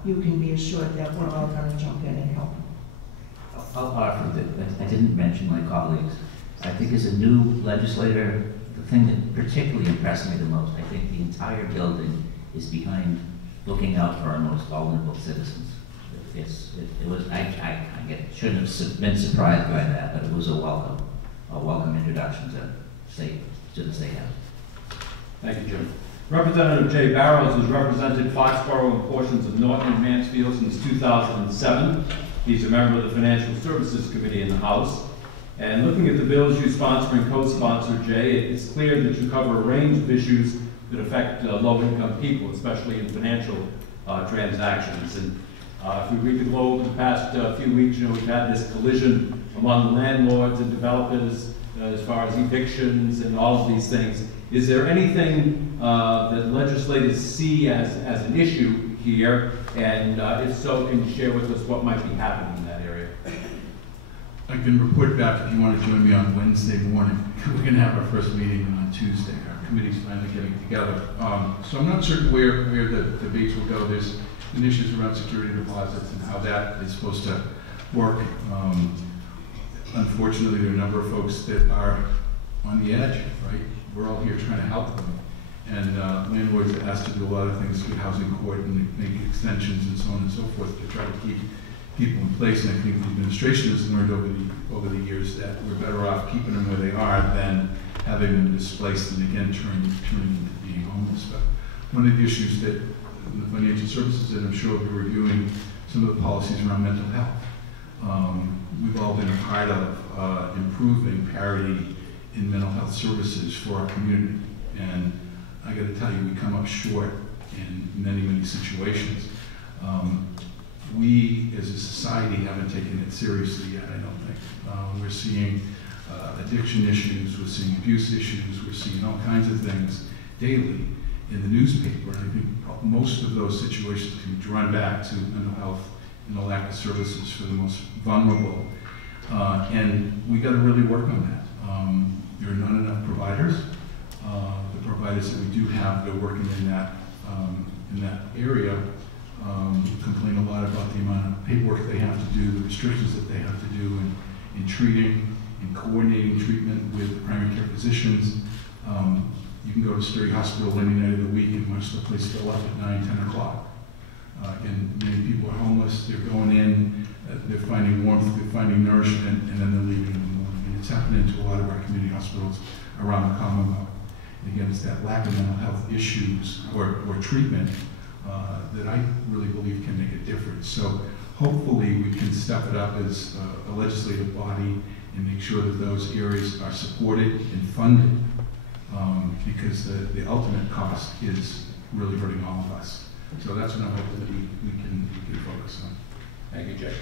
you can be assured that we're all going to jump in and help. I'll offer that I didn't mention my colleagues. I think as a new legislator, the thing that particularly impressed me the most, I think the entire building is behind looking out for our most vulnerable citizens. It was, shouldn't have been surprised by that, but it was a welcome introduction to the state house. Thank you, Jim. Representative Jay Barrows has represented Foxborough and portions of Norton and Mansfield since 2007. He's a member of the Financial Services Committee in the House. And looking at the bills you sponsor and co-sponsor, Jay, it's clear that you cover a range of issues that affect low-income people, especially in financial transactions. And if we read the Globe the past few weeks, you know, we've had this collision among landlords and developers as far as evictions and all of these things. Is there anything that legislators see as an issue here? And if so, can you share with us what might be happening in that area? I can report back if you want to join me on Wednesday morning. We're going to have our first meeting on Tuesday. Our committee's finally getting together. So I'm not certain where the debates will go. There's been issues around security deposits and how that is supposed to work. Unfortunately, there are a number of folks that are on the edge, right? We're all here trying to help them. And landlords are asked to do a lot of things through housing court and make extensions and so on and so forth to try to keep people in place. And I think the administration has learned over the years that we're better off keeping them where they are than having them displaced and again turning into being homeless. But one of the issues that in the financial services, and I'm sure we're reviewing some of the policies around mental health. We've all been a part of improving parity in mental health services for our community. And I got to tell you, we come up short in many, many situations. We, as a society, haven't taken it seriously yet, I don't think. We're seeing addiction issues, we're seeing abuse issues, we're seeing all kinds of things daily in the newspaper. And I think most of those situations can be drawn back to mental health and the lack of services for the most vulnerable. And we got to really work on that. There are not enough providers. The providers that we do have that are working in that area complain a lot about the amount of paperwork they have to do, the restrictions that they have to do in treating, in coordinating treatment with primary care physicians. You can go to Sturry Hospital any night of the week and watch the place fill up at 9, 10 o'clock. Again, many people are homeless, they're going in, they're finding warmth, they're finding nourishment, and then they're leaving in the morning. And it's happening to a lot of our community hospitals around the Commonwealth. And again, it's that lack of mental health issues or treatment that I really believe can make a difference. So hopefully we can step it up as a legislative body and make sure that those areas are supported and funded because the ultimate cost is really hurting all of us. So that's what I'm hoping that we can focus on. Thank you, Jay.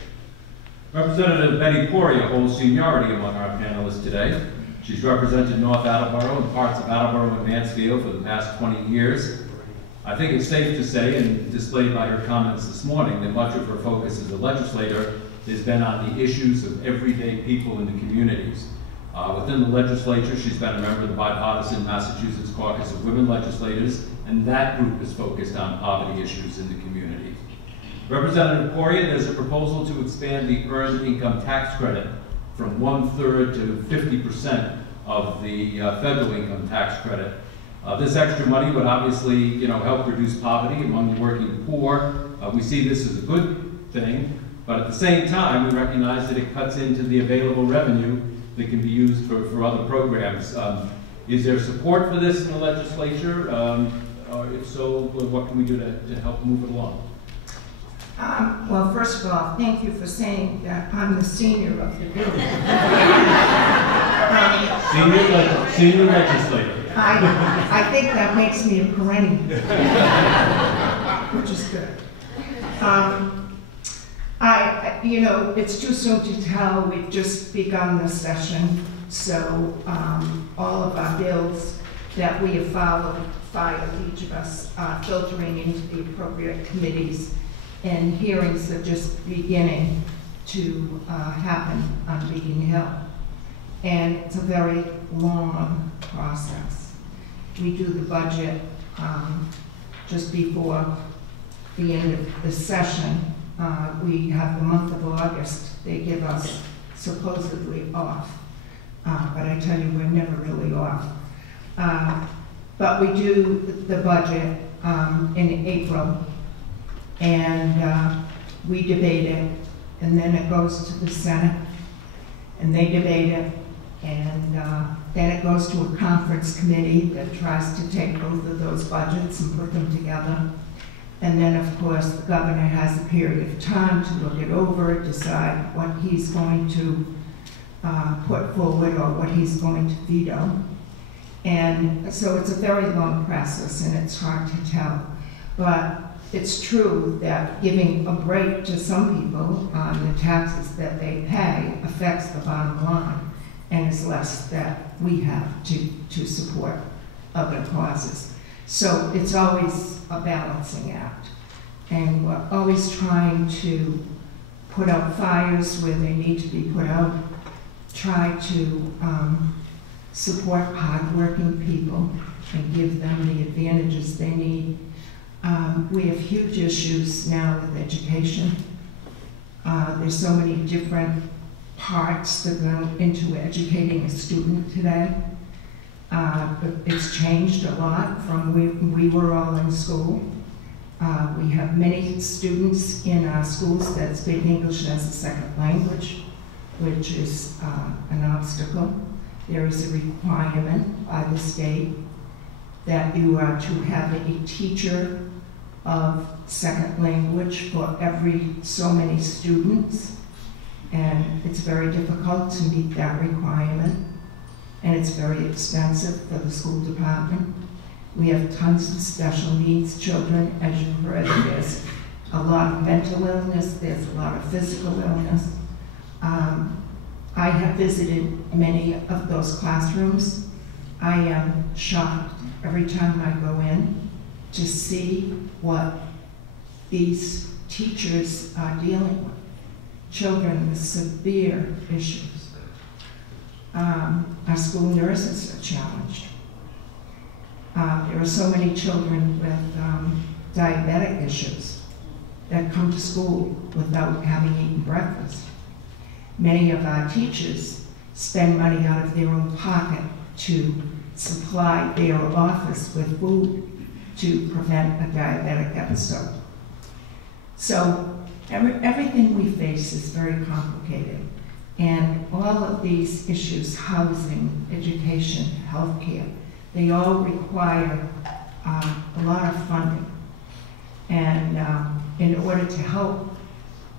Representative Betty Poria holds seniority among our panelists today. She's represented North Attleboro and parts of Attleboro and Mansfield for the past 20 years. I think it's safe to say, and displayed by her comments this morning, that much of her focus as a legislator has been on the issues of everyday people in the communities. Within the legislature, she's been a member of the bipartisan Massachusetts Caucus of Women Legislators, and that group is focused on poverty issues in the community. Representative Poria, there's a proposal to expand the earned income tax credit from 1/3 to 50% of the federal income tax credit. This extra money would obviously, help reduce poverty among the working poor. We see this as a good thing, but at the same time, we recognize that it cuts into the available revenue that can be used for other programs. Is there support for this in the legislature? If so, what can we do to help move it along? Well, first of all, thank you for saying that I'm the senior of the group. Senior legislator. I think that makes me a perennial, which is good. It's too soon to tell. We've just begun this session. so all of our bills that we have filed, each of us, are filtering into the appropriate committees, and hearings are just beginning to happen on Beacon Hill. And it's a very long process. We do the budget just before the end of the session. We have the month of August. They give us supposedly off, but I tell you, we're never really off. But we do the budget in April, and we debate it, and then it goes to the Senate, and they debate it, and then it goes to a conference committee that tries to take both of those budgets and put them together. And then, of course, the governor has a period of time to look it over, decide what he's going to put forward or what he's going to veto. And so it's a very long process, and it's hard to tell. But it's true that giving a break to some people on the taxes that they pay affects the bottom line, and is less that we have to support other causes. So it's always a balancing act. And we're always trying to put out fires where they need to be put out, try to support hardworking people and give them the advantages they need. We have huge issues now with education. There's so many different parts that go into educating a student today. But it's changed a lot from when we were all in school. We have many students in our schools that speak English as a second language, which is an obstacle. There is a requirement by the state that you are to have a teacher of second language for every so many students, and it's very difficult to meet that requirement, and it's very expensive for the school department. We have tons of special needs children. As you heard, there's a lot of mental illness, there's a lot of physical illness. I have visited many of those classrooms. I am shocked every time I go in to see what these teachers are dealing with. Children with severe issues. Our school nurses are challenged. There are so many children with diabetic issues that come to school without having eaten breakfast. Many of our teachers spend money out of their own pocket to supply their office with food to prevent a diabetic episode. So everything we face is very complicated. And all of these issues, housing, education, healthcare, they all require a lot of funding. And in order to help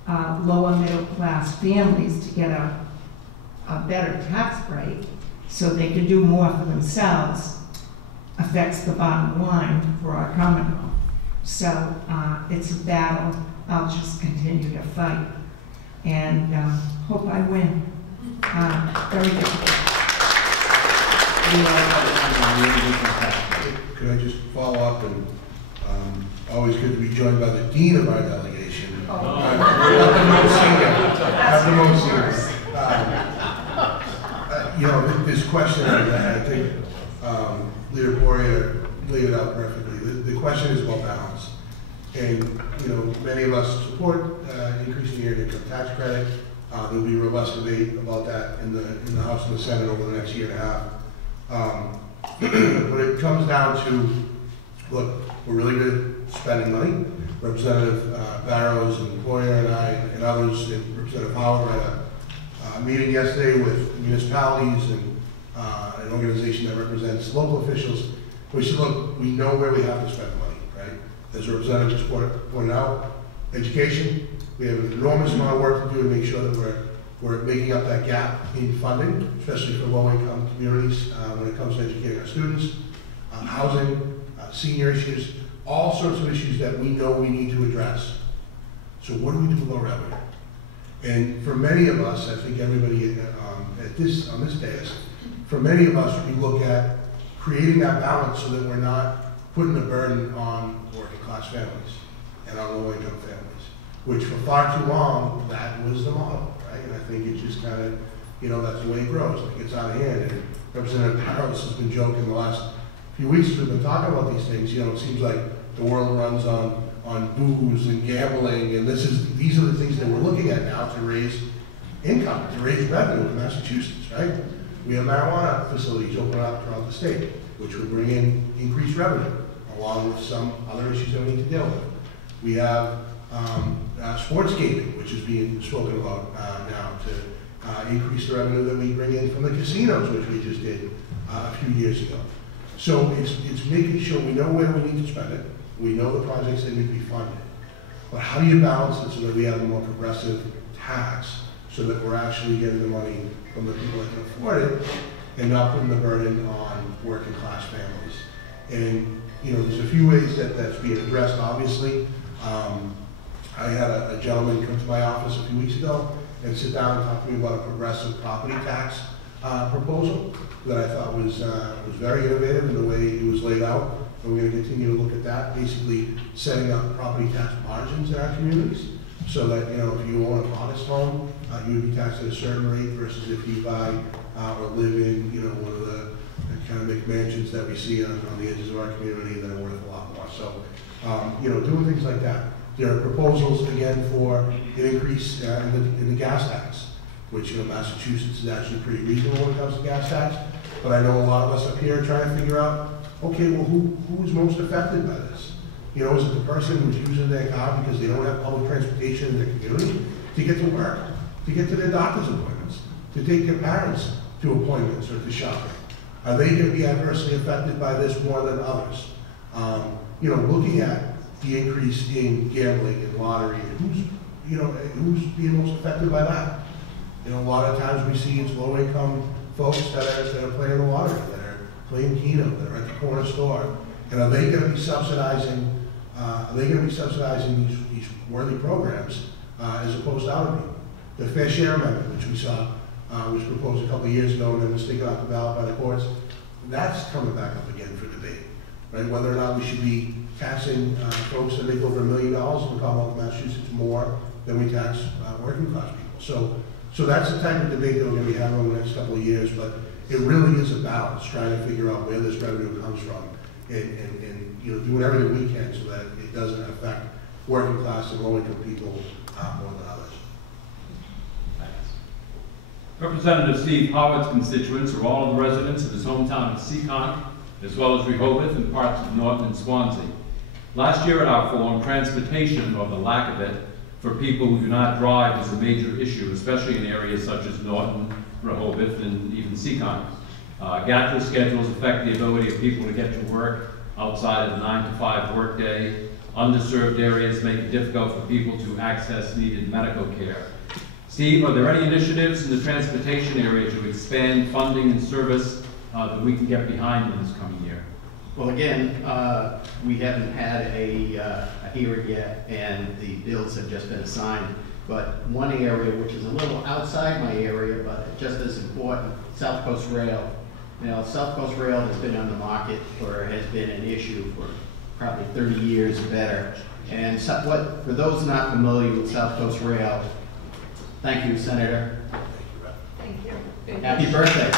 lower middle class families to get a better tax break so they can do more for themselves affects the bottom line for our Commonwealth. So it's a battle I'll just continue to fight and hope I win. Very difficult. Could I just follow up? And always good to be joined by the dean of our delegation. Not the most senior. You know, this question, I think Leader Poirier laid it out perfectly. The question is well balanced. And, you know, many of us support increasing the earned income tax credit. There'll be a robust debate about that in the House and the Senate over the next year and a half. But it comes down to, look, we're really good at spending money. Representative Barrows and Poirier and I and others, and Representative Howard had a meeting yesterday with municipalities and an organization that represents local officials. We said, look, we know where we have to spend money, right? As Representative just pointed out, education, we have an enormous amount of work to do to make sure that we're making up that gap in funding, especially for low-income communities when it comes to educating our students, housing, senior issues, all sorts of issues that we know we need to address. So what do we do about revenue? And for many of us, I think everybody on this dais, for many of us, we look at creating that balance so that we're not putting a burden on working class families and on low income families, which for far too long, that was the model, right? And I think it just kind of, that's the way it grows. It gets out of hand. And Representative Parros has been joking the last few weeks as we've been talking about these things. It seems like the world runs on booze and gambling, and these are the things that we're looking at now to raise income, to raise revenue in Massachusetts, right? We have marijuana facilities open up throughout the state, which will bring in increased revenue, along with some other issues that we need to deal with. We have sports gaming, which is being spoken about now to increase the revenue that we bring in from the casinos, which we just did a few years ago. So it's making sure we know where we need to spend it. We know the projects that need to be funded. But how do you balance it so that we have a more progressive tax so that we're actually getting the money from the people that can afford it and not putting the burden on working class families? And, there's a few ways that that's being addressed, obviously. I had a gentleman come to my office a few weeks ago and sit down and talk to me about a progressive property tax proposal that I thought was very innovative in the way it was laid out. And we're going to continue to look at that, basically setting up property tax margins in our communities so that, if you own a modest home, you would be taxed at a certain rate versus if you buy or live in, one of the kind of McMansions that we see on the edges of our community that are worth a lot more. So, doing things like that. There are proposals, again, for an increase in the gas tax, which, Massachusetts is actually pretty reasonable when it comes to gas tax. But I know a lot of us up here are trying to figure out, okay, well, who's most affected by this? Is it the person who's using their car because they don't have public transportation in their community to get to work, to get to their doctor's appointments, to take their parents to appointments or to shopping? Are they going to be adversely affected by this more than others? Looking at the increase in gambling and lottery, and who's being most affected by that? A lot of times we see it's low-income folks that are playing the lottery, that are playing Keno, that are at the corner store, and are they going to be subsidizing? These worthy programs as opposed to other people? The Fair Share Amendment, which we saw was proposed a couple of years ago and then was taken off the ballot by the courts, that's coming back up again for debate, right? Whether or not we should be taxing folks that make over $1 million in the Commonwealth of Massachusetts more than we tax working class people. So that's the type of debate that we're going to be having over the next couple of years, but it really is a balance, trying to figure out where this revenue comes from and doing everything we can so that it doesn't affect working class and low-income people more than others. Representative Steve Howard's constituents are all of the residents of his hometown of Seekonk, as well as Rehoboth and parts of Norton and Swansea. Last year at our forum, transportation, or the lack of it, for people who do not drive is a major issue, especially in areas such as Norton, Rehoboth, and even Seekonk. GATRA schedules affect the ability of people to get to work outside of the 9 to 5 workday. Underserved areas make it difficult for people to access needed medical care. Steve, are there any initiatives in the transportation area to expand funding and service that we can get behind in this coming year? Well, again, we haven't had a hearing yet, and the bills have just been assigned. But one area which is a little outside my area, but just as important, South Coast Rail. South Coast Rail has been on the market has been an issue for probably 30 years or better. And for those not familiar with South Coast Rail, thank you, Senator. Thank you. Happy birthday.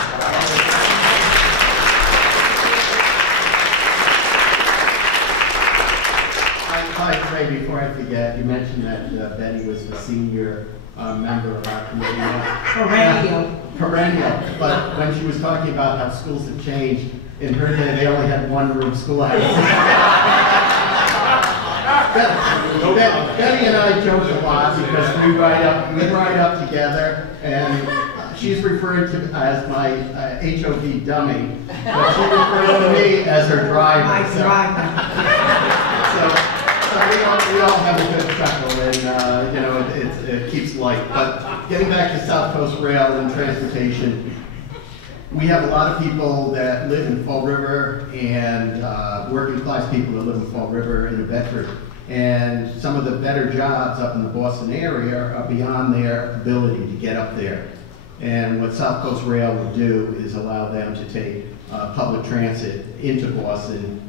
Ray, before I forget, you mentioned that Betty was the senior member of our committee. Perennial. But when she was talking about how schools have changed, in her day they only had one-room schoolhouse. Betty and I joke a lot because we ride up together, and she's referred to as my HOV dummy, but she refers to me as her driver. My driver. So we all have a good chuckle, and it keeps light. But getting back to South Coast Rail and transportation, we have a lot of people that live in Fall River and working class people that live in Fall River and in Bedford. And some of the better jobs up in the Boston area are beyond their ability to get up there. And what South Coast Rail would do is allow them to take public transit into Boston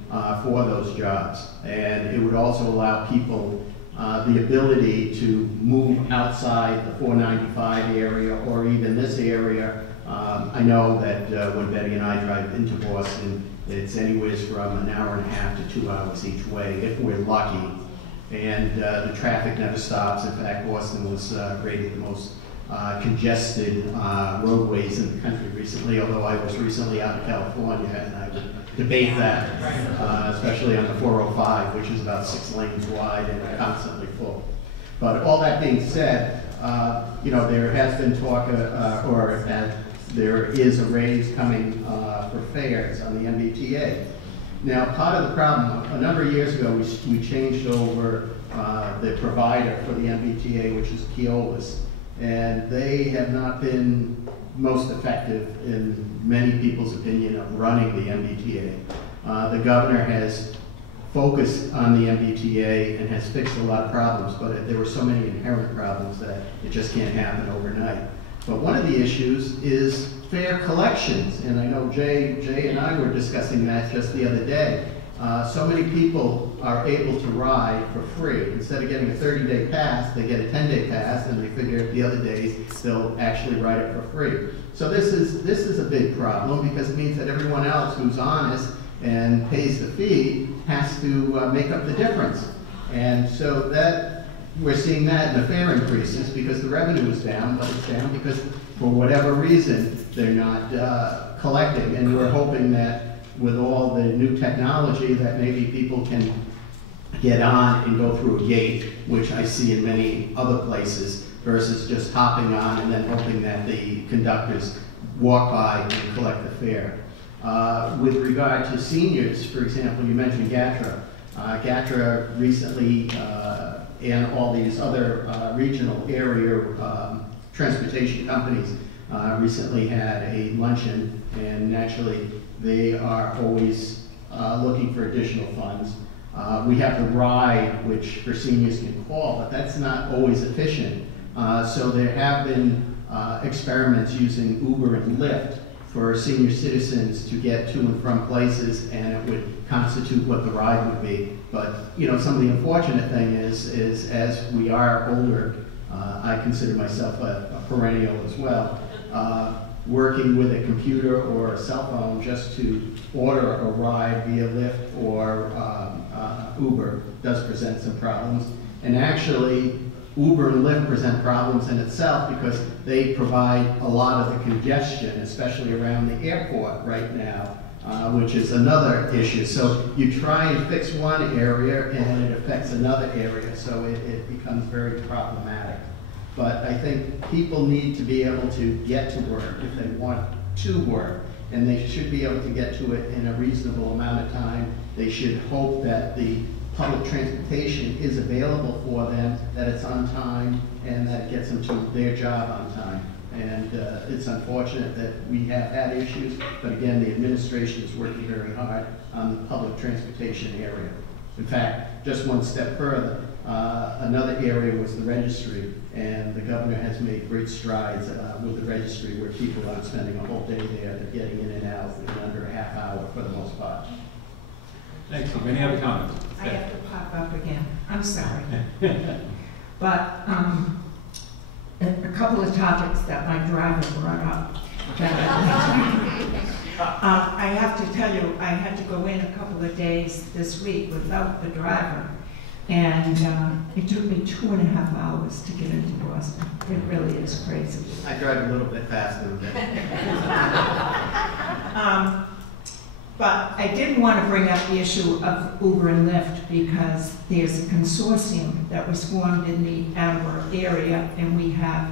for those jobs. And it would also allow people the ability to move outside the 495 area or even this area. I know that when Betty and I drive into Boston, it's anywhere from an hour and a half to 2 hours each way, if we're lucky. And the traffic never stops. In fact, Boston was rated the most congested roadways in the country recently, although I was recently out in California and I would debate that, especially on the 405, which is about 6 lanes wide and constantly full. But all that being said, you know, there has been talk, or that there is a raise coming for fares on the MBTA. Now, part of the problem, a number of years ago, we changed over the provider for the MBTA, which is Keolis, and they have not been most effective in many people's opinion of running the MBTA. The governor has focused on the MBTA and has fixed a lot of problems, but there were so many inherent problems that it just can't happen overnight. But one of the issues is fare collections, and I know Jay and I were discussing that just the other day. So many people are able to ride for free. Instead of getting a 30-day pass, they get a 10-day pass, and they figure the other days they'll actually ride it for free. So this is a big problem because it means that everyone else who's honest and pays the fee has to make up the difference. And so that we're seeing that in the fare increases because the revenue is down, but it's down because for whatever reason they're not collecting. And we're hoping that with all the new technology that maybe people can get on and go through a gate, which I see in many other places, versus just hopping on and then hoping that the conductors walk by and collect the fare. With regard to seniors, for example, you mentioned GATRA. GATRA recently, and all these other regional area transportation companies recently had a luncheon, and naturally they are always looking for additional funds. We have the ride, which for seniors can call, but that's not always efficient. So there have been experiments using Uber and Lyft for senior citizens to get to and from places, and it would constitute what the ride would be. But you know, some of the unfortunate thing is as we are older, I consider myself a perennial as well. Working with a computer or a cell phone just to order a ride via Lyft or Uber does present some problems. And actually, Uber and Lyft present problems in itself because they provide a lot of the congestion, especially around the airport right now, which is another issue. So you try and fix one area and it affects another area, so it becomes very problematic. But I think people need to be able to get to work if they want to work, and they should be able to get to it in a reasonable amount of time. They should hope that the public transportation is available for them, that it's on time, and that it gets them to their job on time. And it's unfortunate that we have had issues, but again, the administration is working very hard on the public transportation area. In fact, just one step further, another area was the registry, and the governor has made great strides with the registry where people aren't spending a whole day there, they're getting in and out in under a half hour for the most part. Thanks. Any other comments? I have to pop up again. I'm sorry. But a couple of topics that my driver brought up that I have to tell you, I had to go in a couple of days this week without the driver. And it took me 2.5 hours to get into Boston. It really is crazy. I drive a little bit faster than that. But I did want to bring up the issue of Uber and Lyft because there's a consortium that was formed in the Attleboro area, and we have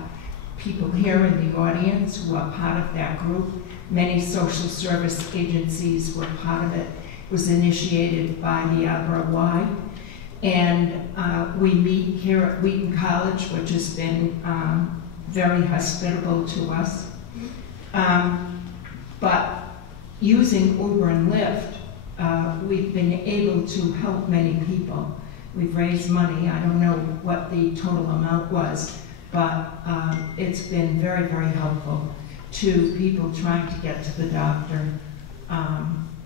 people here in the audience who are part of that group. Many social service agencies were part of it. It was initiated by the Attleboro Y. And we meet here at Wheaton College, which has been very hospitable to us. But using Uber and Lyft, we've been able to help many people. We've raised money. I don't know what the total amount was, but it's been very, very helpful to people trying to get to the doctor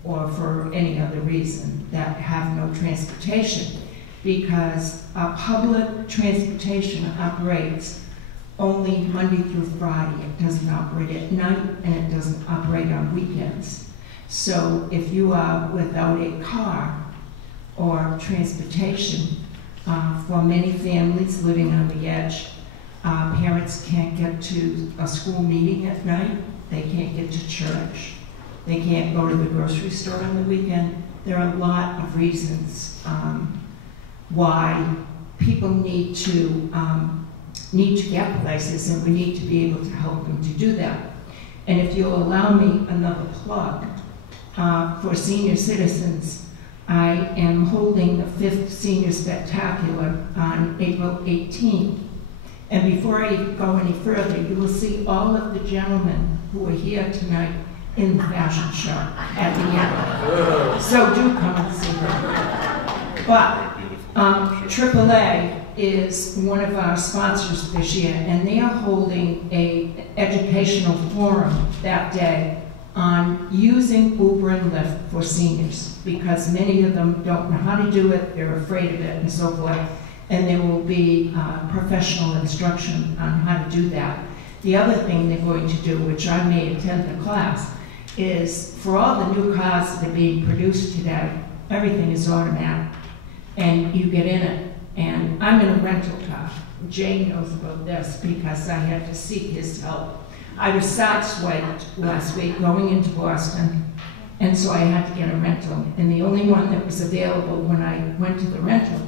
or for any other reason that have no transportation, because public transportation operates only Monday through Friday. It doesn't operate at night, and it doesn't operate on weekends. So if you are without a car or transportation, for many families living on the edge, parents can't get to a school meeting at night, they can't get to church, they can't go to the grocery store on the weekend. There are a lot of reasons why people need to get places, and we need to be able to help them to do that. And if you'll allow me another plug, for senior citizens, I am holding the 5th Senior Spectacular on April 18th. And before I go any further, you will see all of the gentlemen who are here tonight in the fashion show at the end. So do come and see them. But AAA is one of our sponsors this year, and they are holding an educational forum that day on using Uber and Lyft for seniors, because many of them don't know how to do it, they're afraid of it, and so forth. And there will be professional instruction on how to do that. The other thing they're going to do, which I may attend the class, is for all the new cars that are being produced today, everything is automatic, and you get in it. And I'm in a rental car. Jay knows about this because I had to seek his help. I was sideswiped last week going into Boston, and so I had to get a rental. And the only one that was available when I went to the rental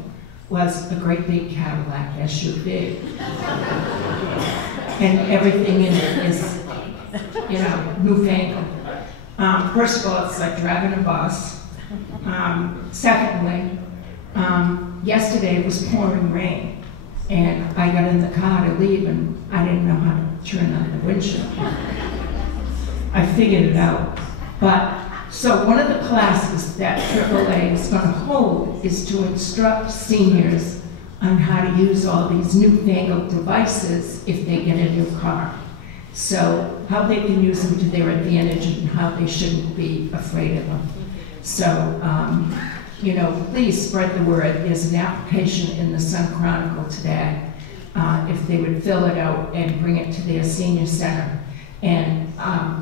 was a great big Cadillac SUV. And everything in it is, you know, newfangled. First of all, it's like driving a bus. Secondly, yesterday it was pouring rain, and I got in the car to leave, and I didn't know how to turn on the windshield. I figured it out. But, so one of the classes that AAA is going to hold is to instruct seniors on how to use all these newfangled devices if they get a new car. So how they can use them to their advantage and how they shouldn't be afraid of them. So, you know, please spread the word. There's an application in the Sun Chronicle today. If they would fill it out and bring it to their senior center. And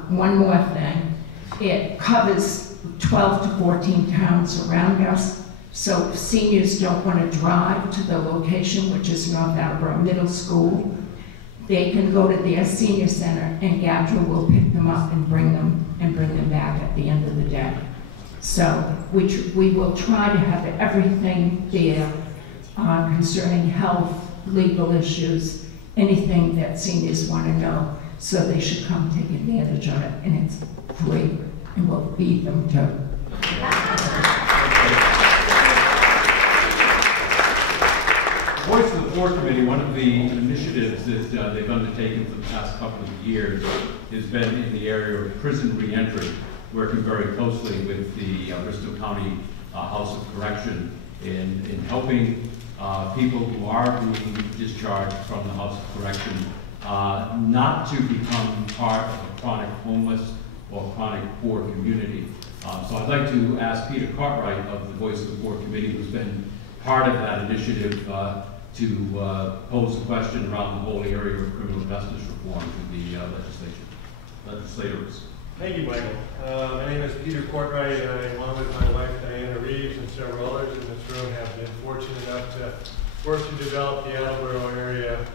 one more thing, it covers 12 to 14 towns around us. So if seniors don't want to drive to the location, which is North Attleboro Middle School, they can go to their senior center, and GATRA will pick them up and bring them back at the end of the day. So we will try to have everything there concerning health, legal issues, anything that seniors want to know. So they should come take advantage of it, and it's free, and we'll feed them too. Voice of the Poor Committee, one of the initiatives that they've undertaken for the past couple of years has been in the area of prison reentry, working very closely with the Bristol County House of Correction in helping people who are being discharged from the House of Correction not to become part of a chronic homeless or chronic poor community. So I'd like to ask Peter Cartwright of the Voice of the Poor Committee, who's been part of that initiative, to pose a question around the whole area of criminal justice reform to the legislators. Thank you, Michael. My name is Peter Cartwright. I, along with my wife Diana Reeves and several others in this room, have been fortunate enough to work to develop the Attleboro area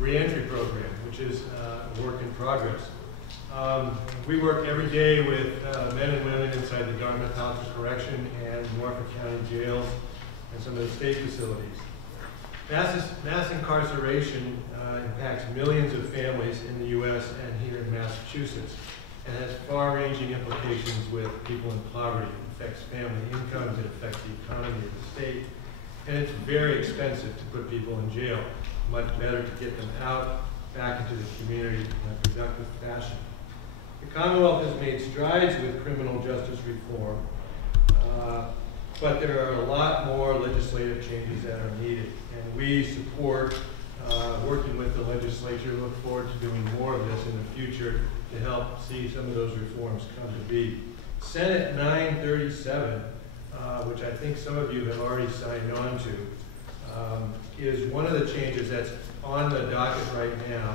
reentry program, which is a work in progress. We work every day with men and women inside the Dartmouth House of Correction and Norfolk County jails and some of the state facilities. Mass incarceration impacts millions of families in the U.S. and here in Massachusetts, and has far-ranging implications with people in poverty. It affects family incomes, it affects the economy of the state, and it's very expensive to put people in jail. Much better to get them out, back into the community in a productive fashion. The Commonwealth has made strides with criminal justice reform. but there are a lot more legislative changes that are needed. And we support working with the legislature, look forward to doing more of this in the future to help see some of those reforms come to be. Senate 937, which I think some of you have already signed on to, is one of the changes that's on the docket right now.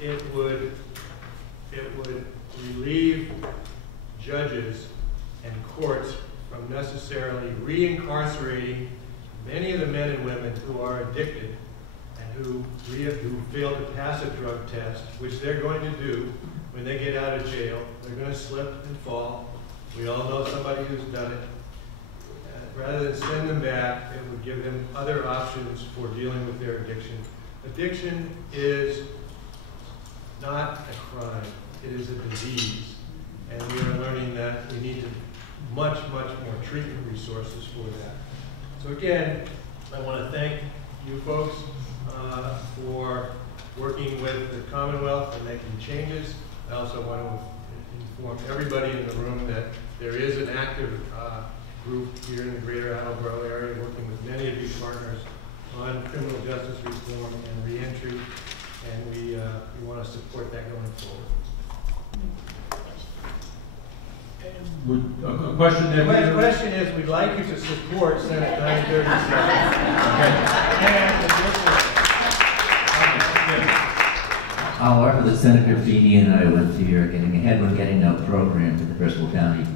It would relieve judges and courts from necessarily re-incarcerating many of the men and women who are addicted and who fail to pass a drug test, which they're going to do when they get out of jail. They're going to slip and fall. We all know somebody who's done it. Rather than send them back, it would give them other options for dealing with their addiction. Addiction is not a crime. It is a disease. And we are learning that we need much more treatment resources for that. So again, I want to thank you folks for working with the Commonwealth and making changes. I also want to inform everybody in the room that there is an active group here in the greater Attleboro area working with many of you partners on criminal justice reform and reentry, and we want to support that going forward. A question there? The question is, we'd like you to support Senate 937. I'll offer that Senator Feeney and I went to your Getting Ahead When Getting Out program at the Bristol County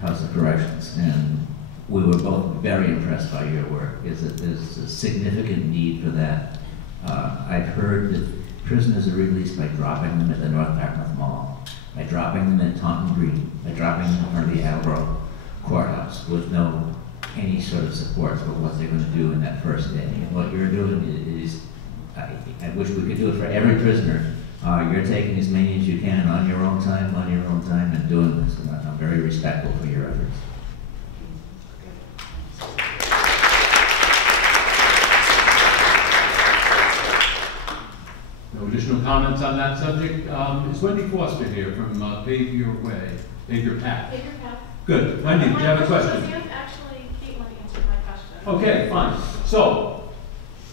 House of Corrections, and we were both very impressed by your work. There's a significant need for that. I've heard that prisoners are released by dropping them at the North Dartmouth Mall, by dropping them at Taunton Green, by dropping them in front of the Attleboro Courthouse with no any sort of support for what they're going to do in that first day. And what you're doing is, I wish we could do it for every prisoner. You're taking as many as you can on your own time, and doing this. And I'm very respectful for your efforts. No additional comments on that subject. Is Wendy Foster here from Pave Your Way, Pave Your Path? Pave Your Path. Good. Wendy, do you have a question? Actually, Caitlin answered my question. Okay, fine. So,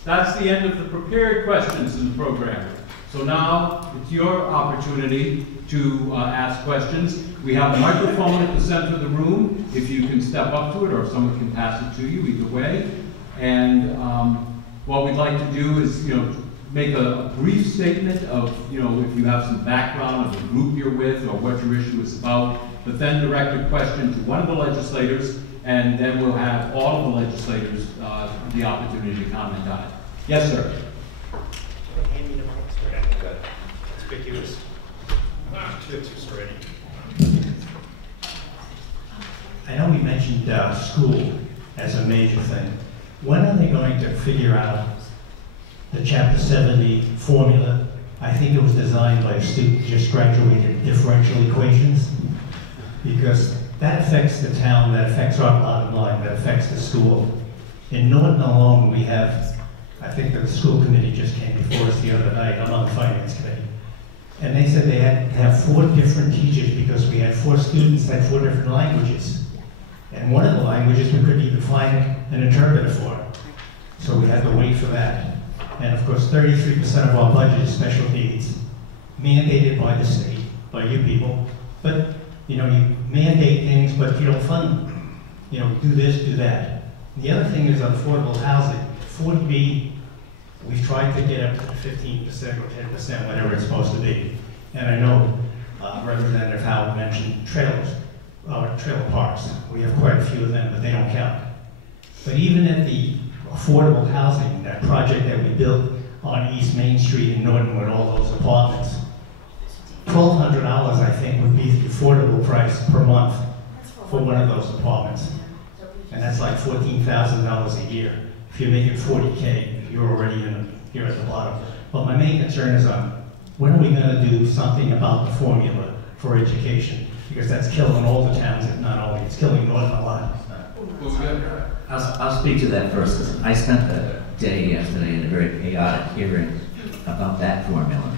that's the end of the prepared questions in the program. So now, it's your opportunity to ask questions. We have a microphone at the center of the room. If you can step up to it, or if someone can pass it to you, either way. And what we'd like to do is, make a brief statement of, if you have some background of the group you're with or what your issue is about, but then direct a question to one of the legislators, and then we'll have all of the legislators the opportunity to comment on it. Yes, sir. Hand me the mic straight. I think that conspicuous. It's ready. I know we mentioned school as a major thing. When are they going to figure out the Chapter 70 formula? I think it was designed by a student who just graduated differential equations, because that affects the town, that affects our bottom line, that affects the school. In Norton alone, we have, I think the school committee just came before us the other night. I'm on the finance committee. And they said they had to have 4 different teachers because we had 4 students that had 4 different languages. And one of the languages we couldn't even find an interpreter for. So we had to wait for that. And of course, 33% of our budget is special needs, mandated by the state, by you people. But, you mandate things, but you don't fund them. Do this, do that. The other thing is affordable housing. 40B, we've tried to get up to 15% or 10%, whatever it's supposed to be. And I know Representative Howard mentioned trailer parks. We have quite a few of them, but they don't count. But even at the affordable housing, that project that we built on East Main Street in Norton with all those apartments, $1,200, I think, would be the affordable price per month for one of those apartments. And that's like $14,000 a year. If you make it 40K, you're already you're at the bottom. But my main concern is when are we going to do something about the formula for education? Because that's killing all the towns, if not only, it's killing Norton a lot. I'll speak to that first, because I spent a day yesterday in a very chaotic hearing about that formula.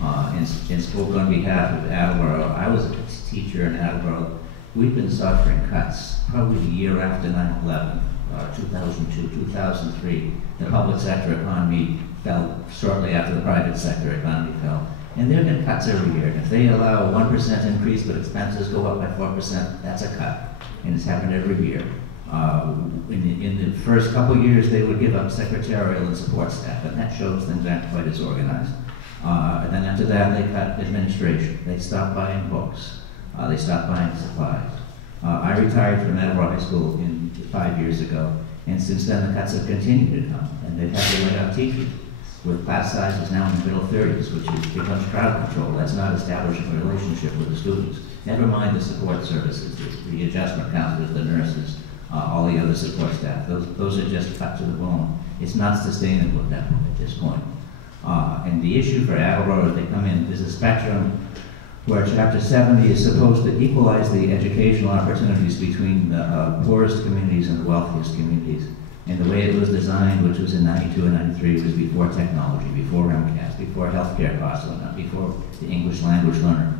And spoke on behalf of Attleboro. I was a teacher in Attleboro we've been suffering cuts probably a year after 9/11, 2002, 2003. The public sector economy fell shortly after the private sector economy fell. And there have been cuts every year. If they allow a 1% increase, but expenses go up by 4%, that's a cut. And it's happened every year. In the first couple years, they would give up secretarial and support staff, and that shows things aren't quite as organized. And then after that, they cut administration. They stopped buying books. They stopped buying supplies. I retired from Attleboro High School 5 years ago, and since then the cuts have continued to come, and they've had to lay off teachers with class sizes now in the middle 30s, which becomes crowd control. That's not establishing a relationship with the students. Never mind the support services, the adjustment counselors, the nurses, all the other support staff. Those are just cut to the bone. It's not sustainable at this point. And the issue for Attleboro as they come in is a spectrum where Chapter 70 is supposed to equalize the educational opportunities between the poorest communities and the wealthiest communities. And the way it was designed, which was in 92 and 93, was before technology, before MCAS, before healthcare costs went up, before the English language learner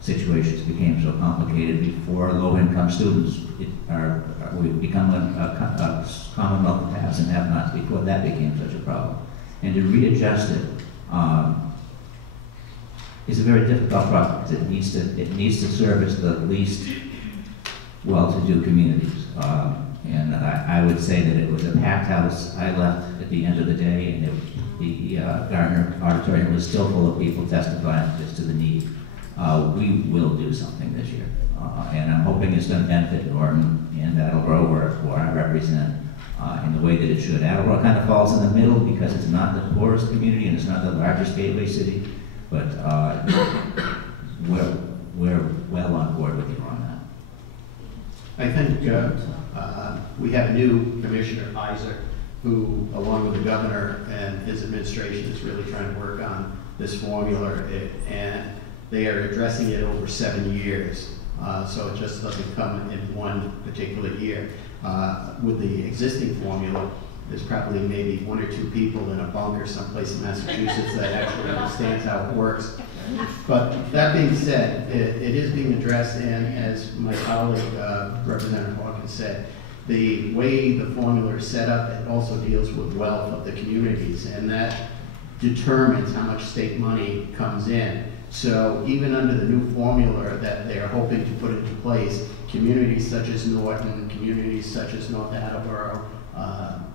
situations became so complicated, before low-income students we've become a commonwealth of haves and have-nots, before that became such a problem. And to readjust it is a very difficult problem, because it needs to service the least well-to-do communities. And I would say that it was a packed house. I left at the end of the day, and the Gardner Auditorium was still full of people testifying as to the need. We will do something this year, and I'm hoping it's going to benefit Norton and Attleboro, where I represent, in the way that it should. Attleboro kind of falls in the middle because it's not the poorest community and it's not the largest gateway city, but we're well on board with you on that. I think we have a new Commissioner, Isaac, who, along with the governor and his administration, is really trying to work on this formula, and they are addressing it over 7 years. So it just doesn't come in one particular year. With the existing formula, there's probably maybe 1 or 2 people in a bunker someplace in Massachusetts that actually understands how it works. But that being said, it is being addressed, and as my colleague, Representative Hawkins said, the way the formula is set up, it also deals with wealth of the communities, and that determines how much state money comes in. So even under the new formula that they are hoping to put into place, communities such as Norton, communities such as North Attleboro,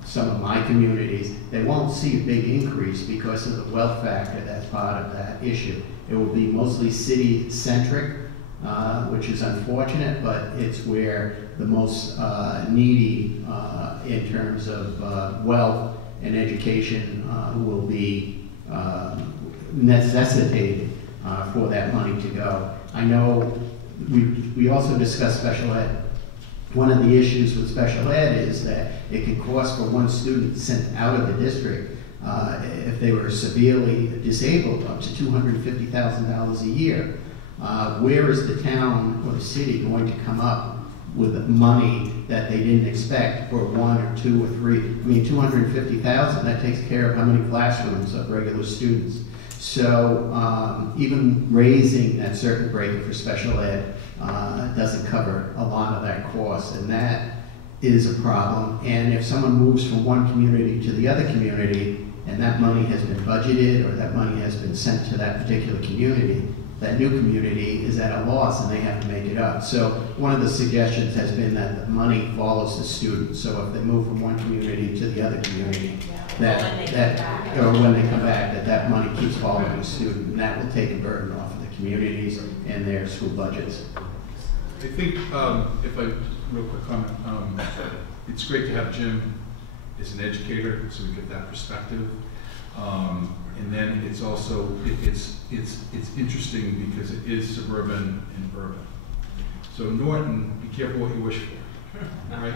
some of my communities, they won't see a big increase because of the wealth factor that's part of that issue. It will be mostly city-centric, which is unfortunate, but it's where the most needy in terms of wealth and education will be necessitated for that money to go. I know we also discussed special ed. One of the issues with special ed is that it can cost for one student sent out of the district, if they were severely disabled, up to $250,000 a year. Where is the town or the city going to come up with money that they didn't expect for 1 or 2 or 3? I mean, $250,000, that takes care of how many classrooms of regular students. So even raising that circuit breaker for special ed doesn't cover a lot of that cost, and that is a problem. And if someone moves from one community to the other community, and that money has been budgeted or that money has been sent to that particular community, that new community is at a loss and they have to make it up. So one of the suggestions has been that the money follows the student. So if they move from one community to the other community, or when they come back, that money keeps following the student, and that will take a burden off of the communities and their school budgets. I think, if I, real quick comment, it's great to have Jim as an educator, so we get that perspective. And then it's also, it's interesting because it is suburban and urban. So Norton, be careful what you wish for, right?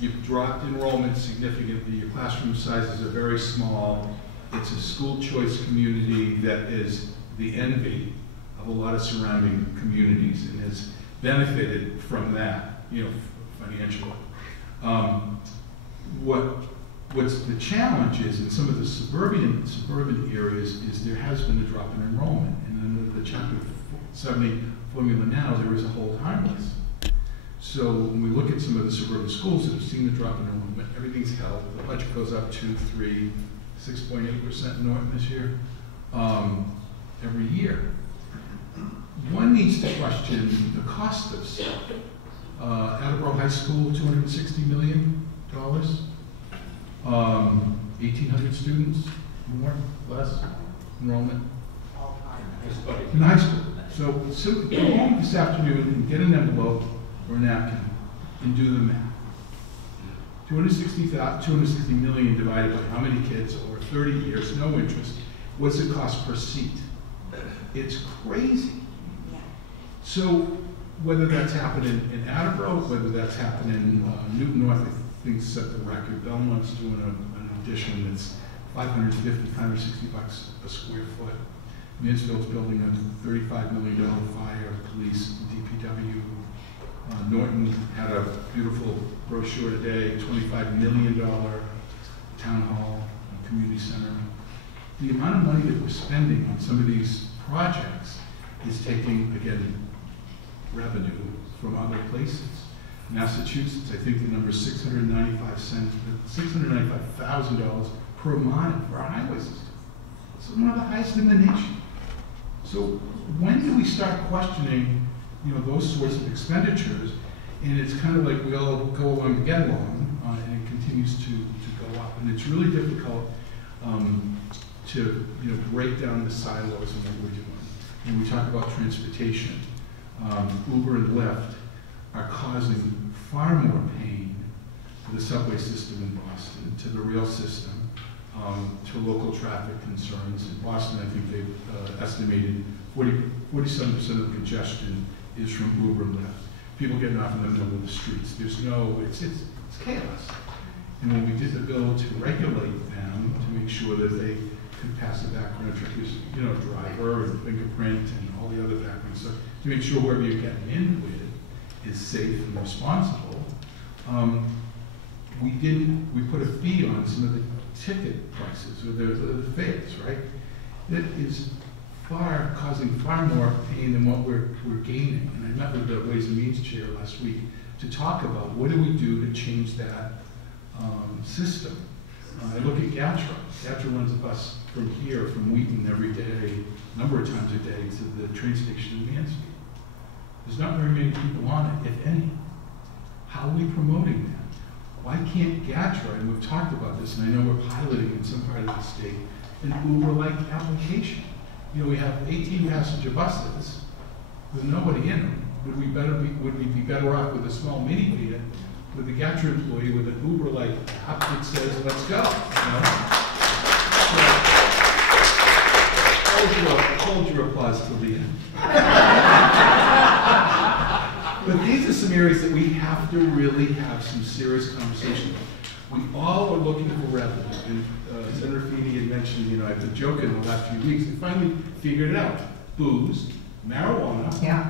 You've dropped enrollment significantly, your classroom sizes are very small. It's a school choice community that is the envy of a lot of surrounding communities and has benefited from that, you know, financially. What's the challenge is in some of the suburban areas is there has been a drop in enrollment, and then the Chapter 70 formula now, there is a hold harmless. So when we look at some of the suburban schools that have seen the drop in enrollment, everything's held. The budget goes up 2, 3, 6.8% in Norton this year, every year. One needs to question the cost of stuff. Attleboro High School, $260 million, 1,800 students, more, less enrollment in high school. So go home this afternoon and get an envelope or a napkin and do the math. 260 million divided by how many kids over 30 years, no interest. What's it cost per seat? It's crazy. So whether that's happening in Attleboro, whether that's happening in Newton North, I think set the record. Belmont's doing an addition that's $550, $560 a square foot. Mansfield's building a $35 million fire, police, DPW. Norton had a beautiful brochure today, $25 million town hall, community center. The amount of money that we're spending on some of these projects is taking, again, revenue from other places. Massachusetts, I think the number is $695,000 per mile for our highway system. It's one of the highest in the nation. So when do we start questioning, those sorts of expenditures? And it's kind of like we all go along to get along, and it continues to go up. And it's really difficult to break down the silos in what we're doing. When we talk about transportation, Uber and Lyft are causing far more pain to the subway system in Boston, to the rail system, to local traffic concerns. In Boston, I think they've estimated 47% of the congestion is from Uber and Lyft. People getting off in the middle of the streets. There's it's chaos. And when we did the bill to regulate them, to make sure that they could pass the background check, driver and fingerprint and all the other background stuff, to make sure whoever you're getting in with is safe and responsible, we put a fee on some of the ticket prices, or the fares, right? That is causing far more pain than what we're gaining. And I met with the Ways and Means Chair last week to talk about what do we do to change that system. I look at GATRA. GATRA runs a bus from here, from Wheaton, every day, a number of times a day, to the train station in Mansfield. There's not very many people on it, if any. How are we promoting that? Why can't GATRA, and we've talked about this, and I know we're piloting in some part of the state, an Uber-like application. We have 18 passenger buses with nobody in them. Would we be better off with a small minivan with a GATRA employee with an Uber-like app that says, let's go? Hold your applause till the end. But these are some areas that we have to really have some serious conversation about. We all are looking for revenue. And Senator Feeney had mentioned, I've been joking the last few weeks, and finally figured it out. Booze, marijuana,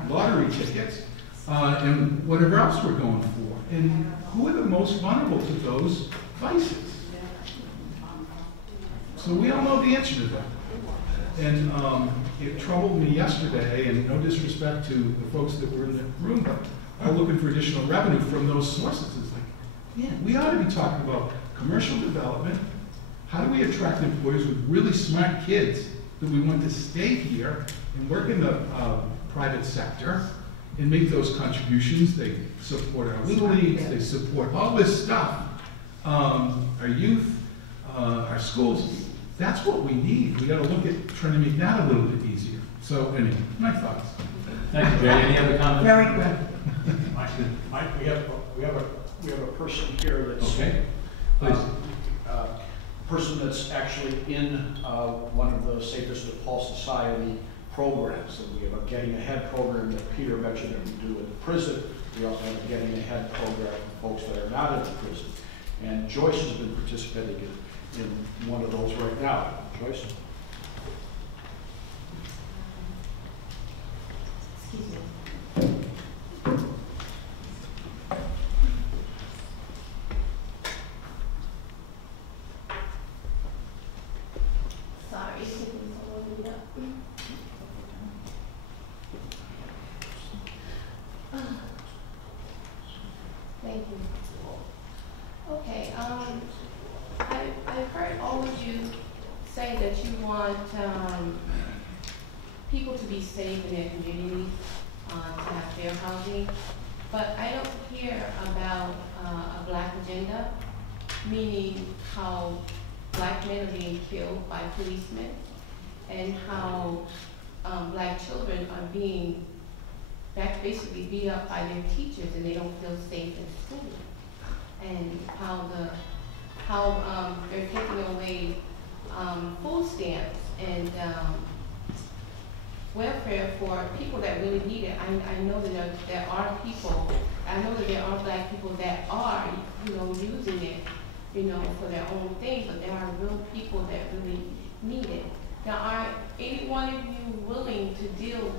lottery tickets, and whatever else we're going for. And who are the most vulnerable to those vices? So we all know the answer to that. And it troubled me yesterday, and no disrespect to the folks that were in the room, but are looking for additional revenue from those sources. It's like, man, we ought to be talking about commercial development. How do we attract employers with really smart kids that we want to stay here and work in the private sector and make those contributions? They support our little leagues, they support all this stuff, our youth, our schools. That's what we need. We got to look at trying to make that a little bit easier. So, anyway, my thoughts. Thank you, Jay. Any other comments? Very good. Mike, we have a person here that's person that's actually in one of the Safest to Paul Society programs. And we have a Getting Ahead program that Peter mentioned that we do in the prison. We also have a Getting Ahead program for folks that are not in the prison. And Joyce has been participating in one of those right now. Joyce? Excuse me. Sorry, it took me so long to do that. Thank you. Okay, I've heard all of you say that you want people to be safe in their communities, to have fair housing, but I don't hear about a black agenda, meaning how black men are being killed by policemen and how black children are being basically beat up by their teachers and they don't feel safe in school, and how they're taking away food stamps and welfare for people that really need it. I know that there are people, I know that there are black people that are, using it, for their own thing, but there are real people that really need it. Now, are any one of you willing to deal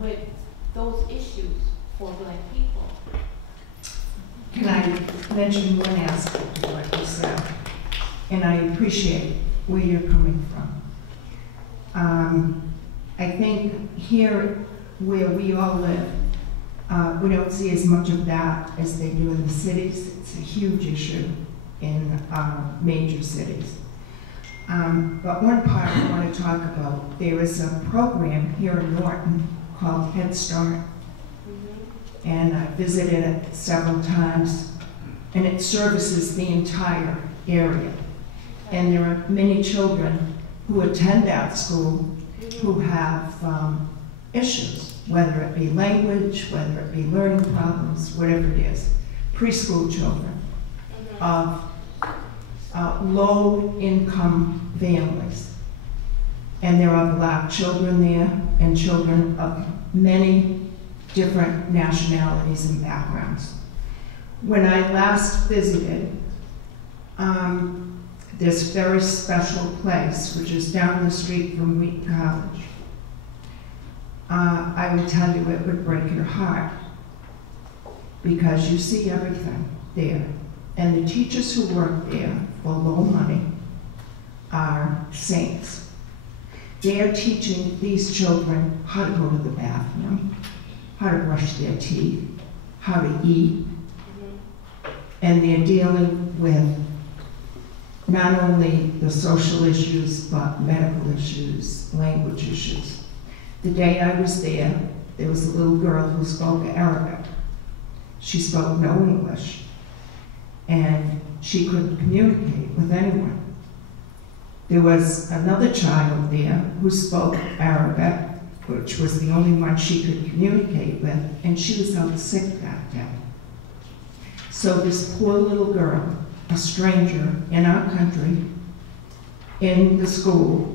with those issues for black people? Can I mention one aspect of what you said? And I appreciate where you're coming from. I think here where we all live, we don't see as much of that as they do in the cities. It's a huge issue in major cities. But one part I want to talk about, there is a program here in Norton called Head Start. And I visited it several times, and it services the entire area. And there are many children who attend that school who have issues, whether it be language, whether it be learning problems, whatever it is. Preschool children of low-income families. And there are black children there and children of many different nationalities and backgrounds. When I last visited this very special place, which is down the street from Wheaton College, I would tell you it would break your heart because you see everything there. And the teachers who work there for low money are saints. They are teaching these children how to go to the bathroom, how to brush their teeth, how to eat, and they're dealing with not only the social issues, but medical issues, language issues. The day I was there was a little girl who spoke Arabic. She spoke no English, and she couldn't communicate with anyone. There was another child there who spoke Arabic, which was the only one she could communicate with, and she was out sick that day. So this poor little girl, a stranger in our country, in the school,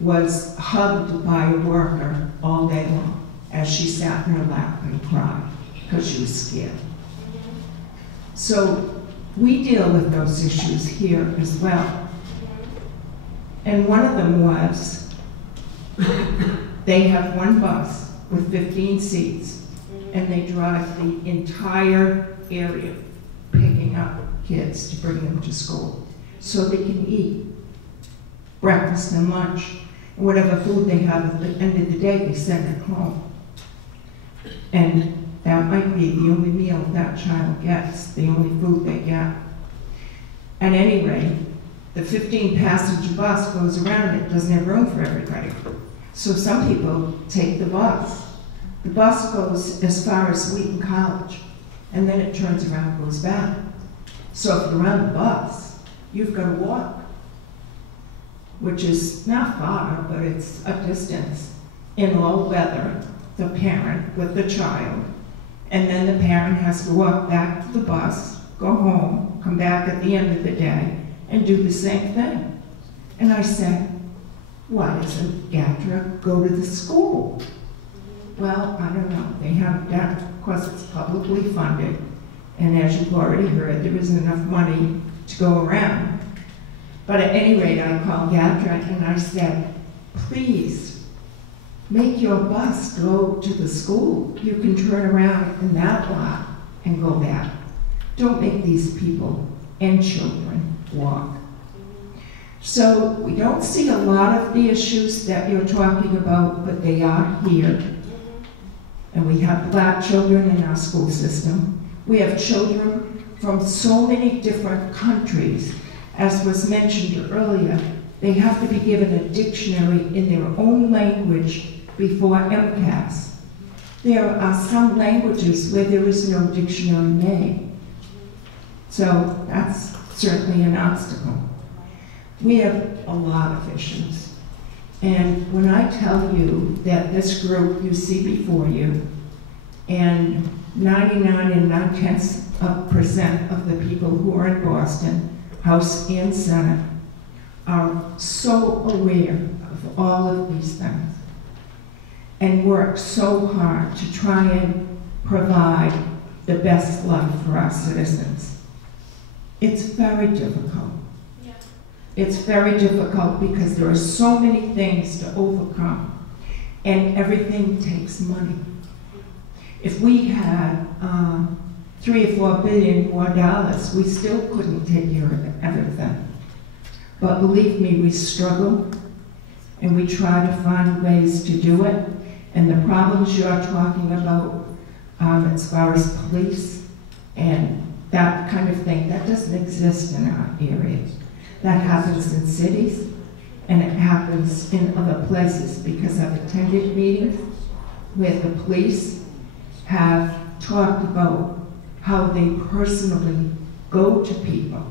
was hugged by a worker all day long as she sat in her lap and cried because she was scared. So we deal with those issues here as well. And one of them was, they have one bus with 15 seats, and they drive the entire area picking up kids to bring them to school so they can eat breakfast and lunch. And whatever food they have at the end of the day, they send it home. And that might be the only meal that child gets, the only food they get. At any rate, the 15-passenger bus goes around, it doesn't have room for everybody. So some people take the bus. The bus goes as far as Wheaton College, and then it turns around and goes back. So if you're on the bus, you've got to walk, which is not far, but it's a distance. In all weather, the parent with the child, and then the parent has to walk back to the bus, go home, come back at the end of the day, and do the same thing. And I said, why doesn't GATRA go to the school? Well, I don't know. They haven't done it. Of course, it's publicly funded. And as you've already heard, there isn't enough money to go around. But at any rate, I called GATRA and I said, please, make your bus go to the school. You can turn around in that lot and go back. Don't make these people and children walk. So we don't see a lot of the issues that you're talking about, but they are here. And we have black children in our school system. We have children from so many different countries. As was mentioned earlier, they have to be given a dictionary in their own language before MCAS. There are some languages where there is no dictionary made. So that's certainly an obstacle. We have a lot of issues. And when I tell you that this group you see before you, and 99 9/10% of the people who are in Boston, House and Senate, are so aware of all of these things and work so hard to try and provide the best life for our citizens. It's very difficult. Yeah. It's very difficult because there are so many things to overcome, and everything takes money. If we had $3 or $4 billion more, we still couldn't take care of everything. But believe me, we struggle, and we try to find ways to do it. And the problems you're talking about, as far as police and that kind of thing, that doesn't exist in our areas. That happens in cities, and it happens in other places, because I've attended meetings where the police have talked about how they personally go to people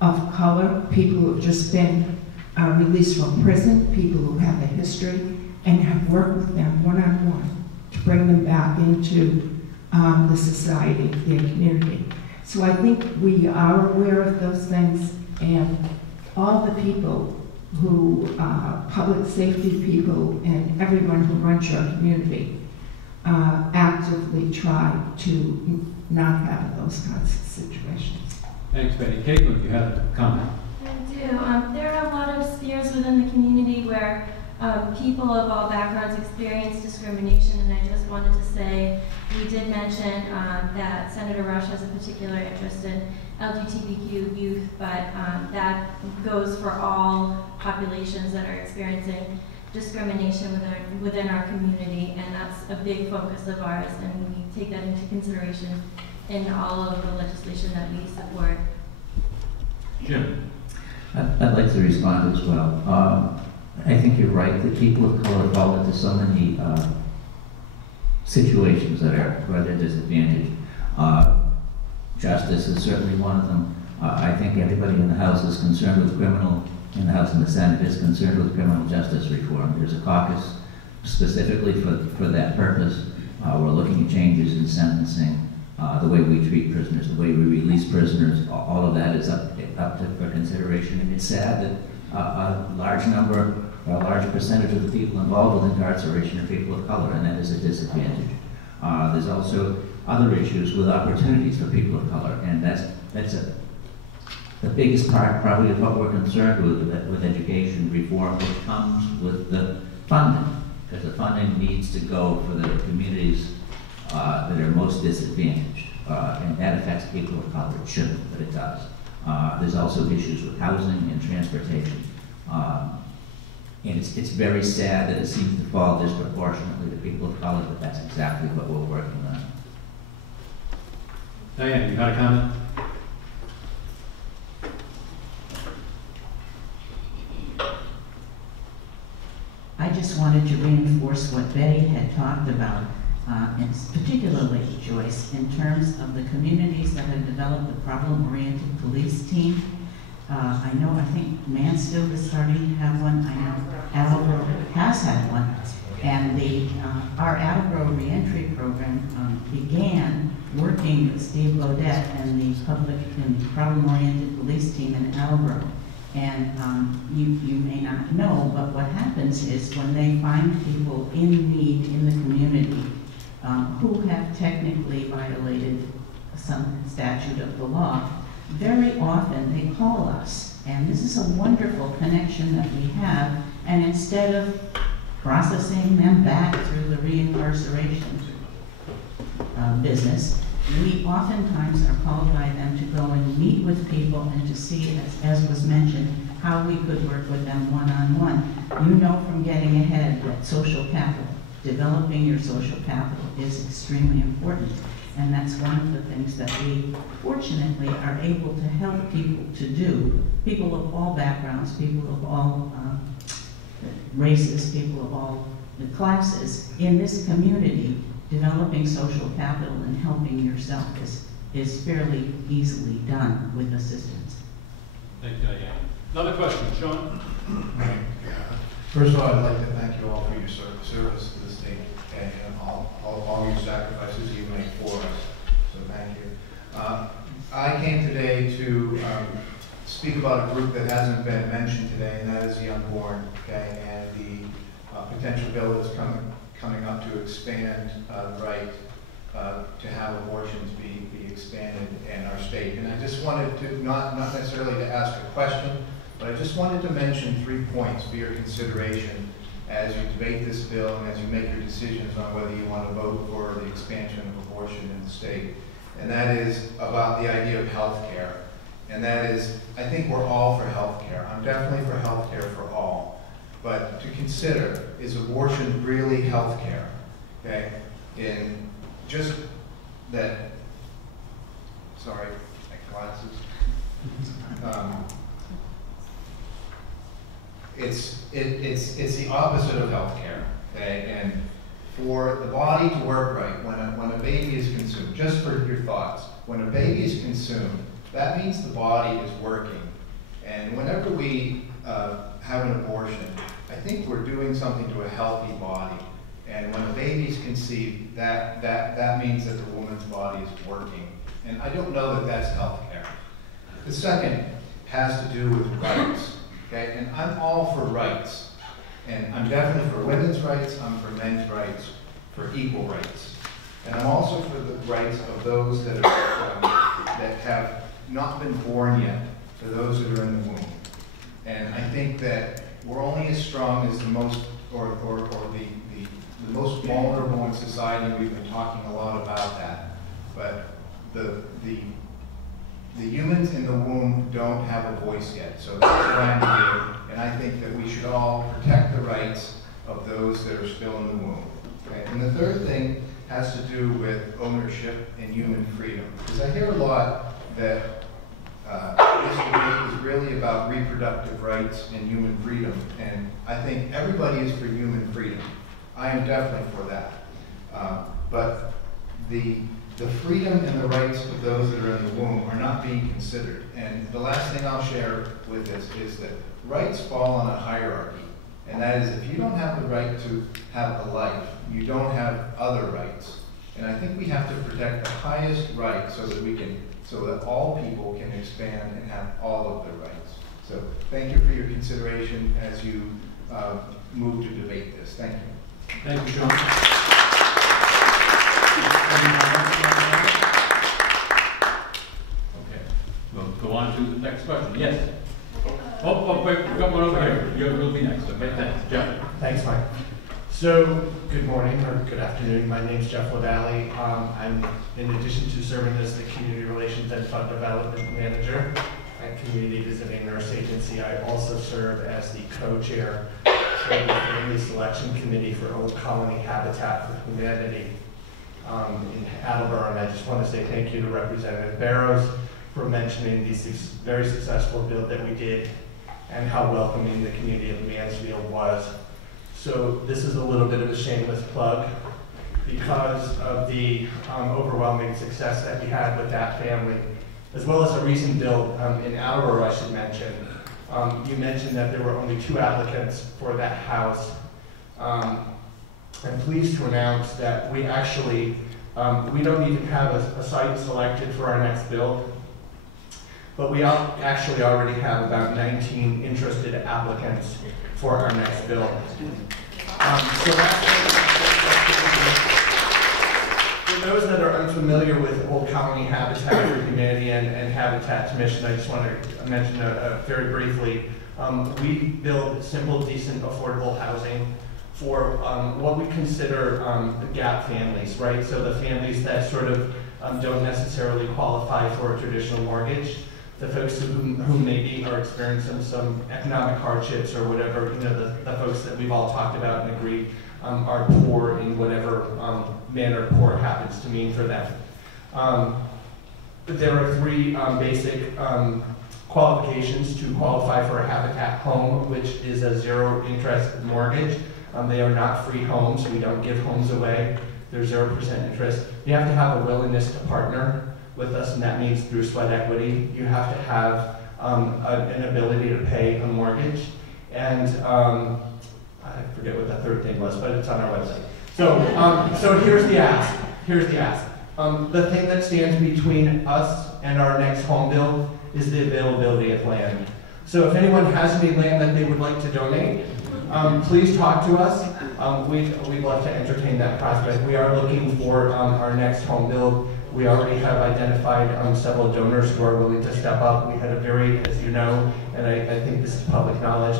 of color, people who have just been released from prison, people who have a history, and have worked with them one-on-one to bring them back into the society, their community. So I think we are aware of those things, and all the people who, public safety people and everyone who runs your community, actively try to not have those kinds of situations. Thanks, Betty. Caitlin, you had a comment. I do. There are a lot of spheres within the community where people of all backgrounds experience discrimination, and I just wanted to say, we did mention that Senator Rush has a particular interest in LGBTQ youth, but that goes for all populations that are experiencing discrimination within our community, and that's a big focus of ours, and we take that into consideration in all of the legislation that we support. Jim. I'd like to respond as well. I think you're right that people of color fall into so many situations that are rather disadvantaged. Justice is certainly one of them. I think everybody in the House is concerned with in the House and the Senate is concerned with criminal justice reform. There's a caucus specifically for that purpose. We're looking at changes in sentencing, the way we treat prisoners, the way we release prisoners. All of that is up for consideration, and it's sad that a large percentage of the people involved with incarceration are people of color, and that is a disadvantage. There's also other issues with opportunities for people of color, and that's the biggest part probably of what we're concerned with education reform, which comes with the funding, because the funding needs to go for the communities that are most disadvantaged, and that affects people of color. It shouldn't, but it does. There's also issues with housing and transportation. And it's very sad that it seems to fall disproportionately to people of color, but that's exactly what we're working on. Diane, you got a comment? I just wanted to reinforce what Betty had talked about, and particularly Joyce, in terms of the communities that have developed the problem-oriented police team. I think Mansfield is starting to have one. I know Attleboro has had one. And our Attleboro reentry program began working with Steve Lodette and the problem-oriented police team in Attleboro. And you may not know, but what happens is when they find people in need in the community who have technically violated some statute of the law, very often they call us. And this is a wonderful connection that we have. And instead of processing them back through the reincarceration business, we oftentimes are called by them to go and meet with people and to see, as was mentioned, how we could work with them one-on-one. You know from Getting Ahead that social capital, developing your social capital, is extremely important. And that's one of the things that we fortunately are able to help people to do, people of all backgrounds, people of all races, people of all classes in this community. Developing social capital and helping yourself is fairly easily done with assistance. Thank you, Diane. Another question, Sean? First of all, I'd like to thank you all for your service to the state and all your sacrifices you make for us. So thank you. I came today to speak about a group that hasn't been mentioned today, and that is the unborn, okay, and the potential bill that's coming up to expand the right to have abortions be expanded in our state. And I just wanted to, not necessarily to ask a question, but I just wanted to mention 3 points for your consideration as you debate this bill and as you make your decisions on whether you want to vote for the expansion of abortion in the state. And that is about the idea of health care. And that is, I think we're all for health care. I'm definitely for health care for all. But to consider, is abortion really health care? Okay? In just that, sorry, my glasses. It's the opposite of healthcare, okay? And for the body to work right, when a baby is consumed, just for your thoughts, when a baby is consumed, that means the body is working. And whenever we have an abortion, I think we're doing something to a healthy body. And when a baby is conceived, that means that the woman's body is working. And I don't know that that's healthcare. The second has to do with rights. Okay, and I'm all for rights, and I'm definitely for women's rights, I'm for men's rights, for equal rights. And I'm also for the rights of those that have not been born yet, for those that are in the womb. And I think that we're only as strong as the most, or the most vulnerable in society. We've been talking a lot about that. But the humans in the womb don't have a voice yet, so that's what I'm here, and I think that we should all protect the rights of those that are still in the womb. Okay? And the third thing has to do with ownership and human freedom, because I hear a lot that this debate is really about reproductive rights and human freedom, and I think everybody is for human freedom. I am definitely for that. But the freedom and the rights of those that are in the womb are not being considered. And the last thing I'll share with this is that rights fall on a hierarchy. And that is, if you don't have the right to have a life, you don't have other rights. And I think we have to protect the highest right so that all people can expand and have all of their rights. So thank you for your consideration as you move to debate this. Thank you. Thank you, Sean. Okay, we'll go on to the next question. Yes. Oh, wait, we've got one over here. You'll be next. Okay, thanks. Jeff. Thanks, Mike. So, good morning or good afternoon. My name is Jeff LaValle. I'm, in addition to serving as the Community Relations and Fund Development Manager at Community Visiting Nurse Agency, I also serve as the co-chair of the Family Selection Committee for Old Colony Habitat for Humanity in Attleboro. And I just want to say thank you to Representative Barrows for mentioning this very successful bill that we did and how welcoming the community of Mansfield was. So this is a little bit of a shameless plug because of the overwhelming success that we had with that family, as well as a recent bill in Attleboro, I should mention. You mentioned that there were only 2 applicants for that house. I'm pleased to announce that we actually, we don't even have a site selected for our next bill, but we actually already have about 19 interested applicants for our next bill. So for those that are unfamiliar with Old Colony Habitat for Humanity and Habitat's mission, I just want to mention very briefly, we build simple, decent, affordable housing for what we consider the gap families, right? So the families that sort of don't necessarily qualify for a traditional mortgage, the folks who maybe are experiencing some economic hardships or whatever, you know, the folks that we've all talked about and agreed are poor in whatever manner poor happens to mean for them. There are three basic qualifications to qualify for a Habitat home, which is a zero interest mortgage. They are not free homes. We don't give homes away. They're 0% interest. You have to have a willingness to partner with us, and that means through sweat equity. You have to have an ability to pay a mortgage. And I forget what that third thing was, but it's on our website. So here's the ask. Here's the ask. The thing that stands between us and our next home build is the availability of land. So if anyone has any land that they would like to donate, please talk to us. We'd love to entertain that prospect. We are looking for our next home build. We already have identified several donors who are willing to step up. We had a very, as you know, and I think this is public knowledge,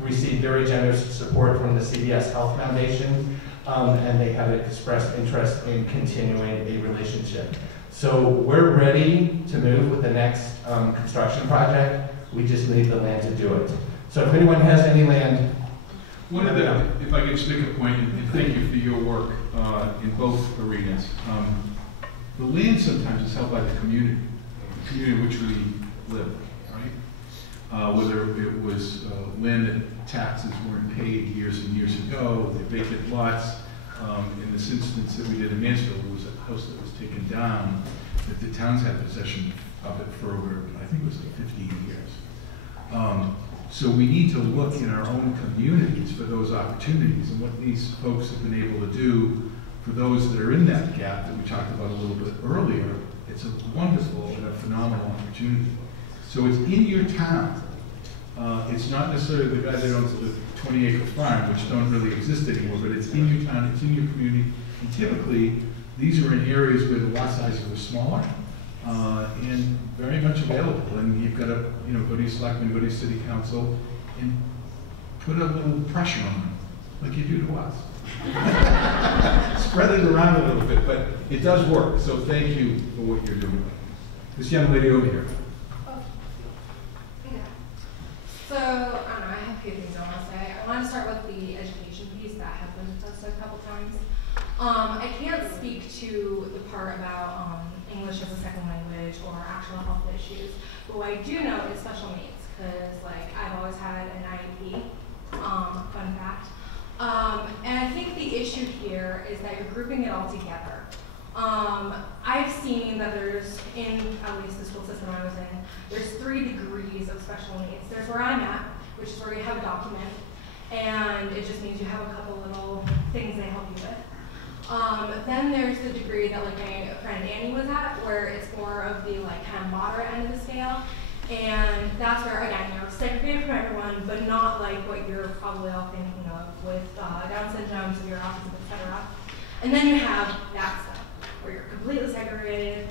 received very generous support from the CVS Health Foundation, and they have expressed interest in continuing a relationship. So we're ready to move with the next construction project. We just need the land to do it. So if anyone has any land, One of the, if I could just make a point, and thank you for your work in both arenas. The land sometimes is held by the community in which we live, right? Whether it was land that taxes weren't paid years and years ago, the vacant lots. In this instance that we did in Mansfield, it was a house that was taken down, that the towns had possession of it for over, I think it was like 15 years. So we need to look in our own communities for those opportunities, and what these folks have been able to do for those that are in that gap that we talked about a little bit earlier. It's a wonderful and a phenomenal opportunity. So it's in your town. It's not necessarily the guy that owns the 20-acre farm, which don't really exist anymore, but it's in your town, it's in your community, and typically these are in areas where the lot sizes are smaller and very much available. And you've got to, go to your selectmen, go to your city council, and put a little pressure on them, like you do to us. Spread it around a little bit, but it does work. So thank you for what you're doing. This young lady over here. So, I don't know, I have a few things I want to say. I want to start with the education piece that has been discussed a couple times. I can't speak to the part about English as a second language or actual health issues, but what I do know is special needs, because I've always had an IEP, fun fact. And I think the issue here is that you're grouping it all together. I've seen that there's, in at least the school system I was in, there's 3 degrees of special needs. There's where I'm at, which is where you have a document, and it just means you have a couple little things they help you with. Then there's the degree that my friend Annie was at, where it's more of the kind of moderate end of the scale, and that's where, again, segregated from everyone, but not what you're probably all thinking of with Down syndrome, severe autism, etc. And then you have that stuff, where you're completely segregated.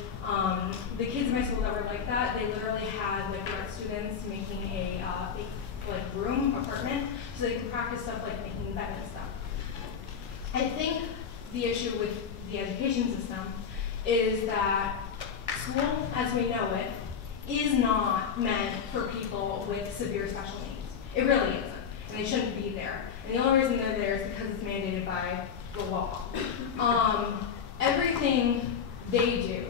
The kids in my school that were like that, they literally had art students making a room, apartment, so they could practice stuff like making bed and stuff. I think the issue with the education system is that school, as we know it, is not meant for people with severe special needs. It really isn't, and they shouldn't be there. And the only reason they're there is because it's mandated by the law. Everything they do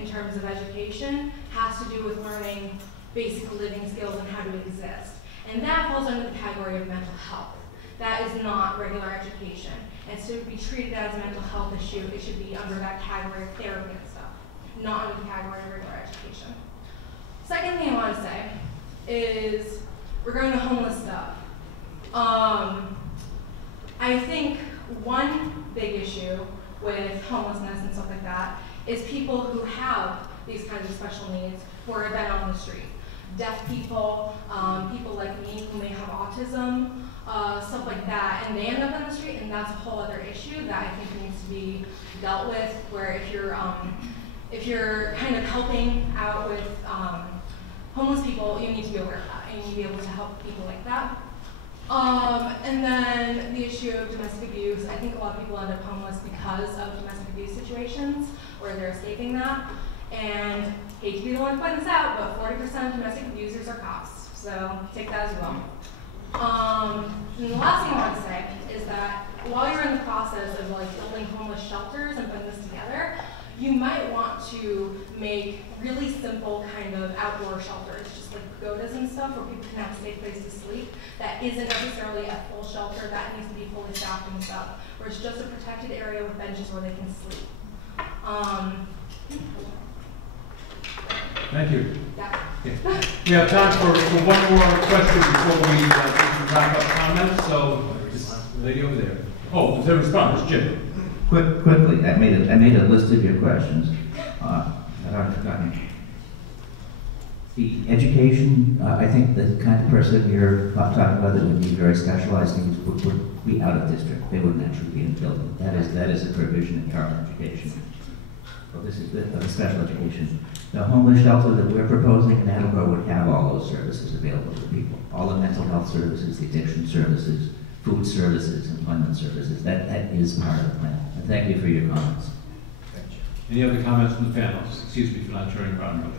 in terms of education has to do with learning basic living skills and how to exist. And that falls under the category of mental health. That is not regular education. And so to be treated as a mental health issue, it should be under that category of therapy and stuff, not under the category of regular education. Second thing I want to say is regarding the homeless stuff. I think one big issue with homelessness and stuff like that is people who have these kinds of special needs who are then on the street. Deaf people, people like me who may have autism, stuff like that, and they end up on the street, and that's a whole other issue that I think needs to be dealt with, where if you're kind of helping out with homeless people, you need to be aware of that, and you need to be able to help people like that. And then the issue of domestic abuse, I think a lot of people end up homeless because of domestic abuse situations, where they're escaping that. And hate to be the one to point this out, but 40% of domestic abusers are cops, so take that as you will. And the last thing I want to say is that while you're in the process of building homeless shelters and putting this together, you might want to make really simple kind of outdoor shelters, just like pagodas and stuff, where people can have a safe place to sleep. That isn't necessarily a full shelter, that needs to be fully staffed and stuff, where it's just a protected area with benches where they can sleep. Thank you. Yeah. Okay. We have time for one more question before we wrap up comments. So, this lady over there. Oh, is there a response, Jim? Quickly, I made a list of your questions that I've forgotten. The education, I think the kind of person you're talking about that would need very specialized needs would be out of district. They wouldn't actually be in the building. That is a provision in current education. Well, this is the special education. The homeless shelter that we're proposing in Attleboro would have all those services available to people. All the mental health services, the addiction services, food services, employment services. That is part of the plan. And thank you for your comments. Any other comments from the panel? Excuse me for not turning around.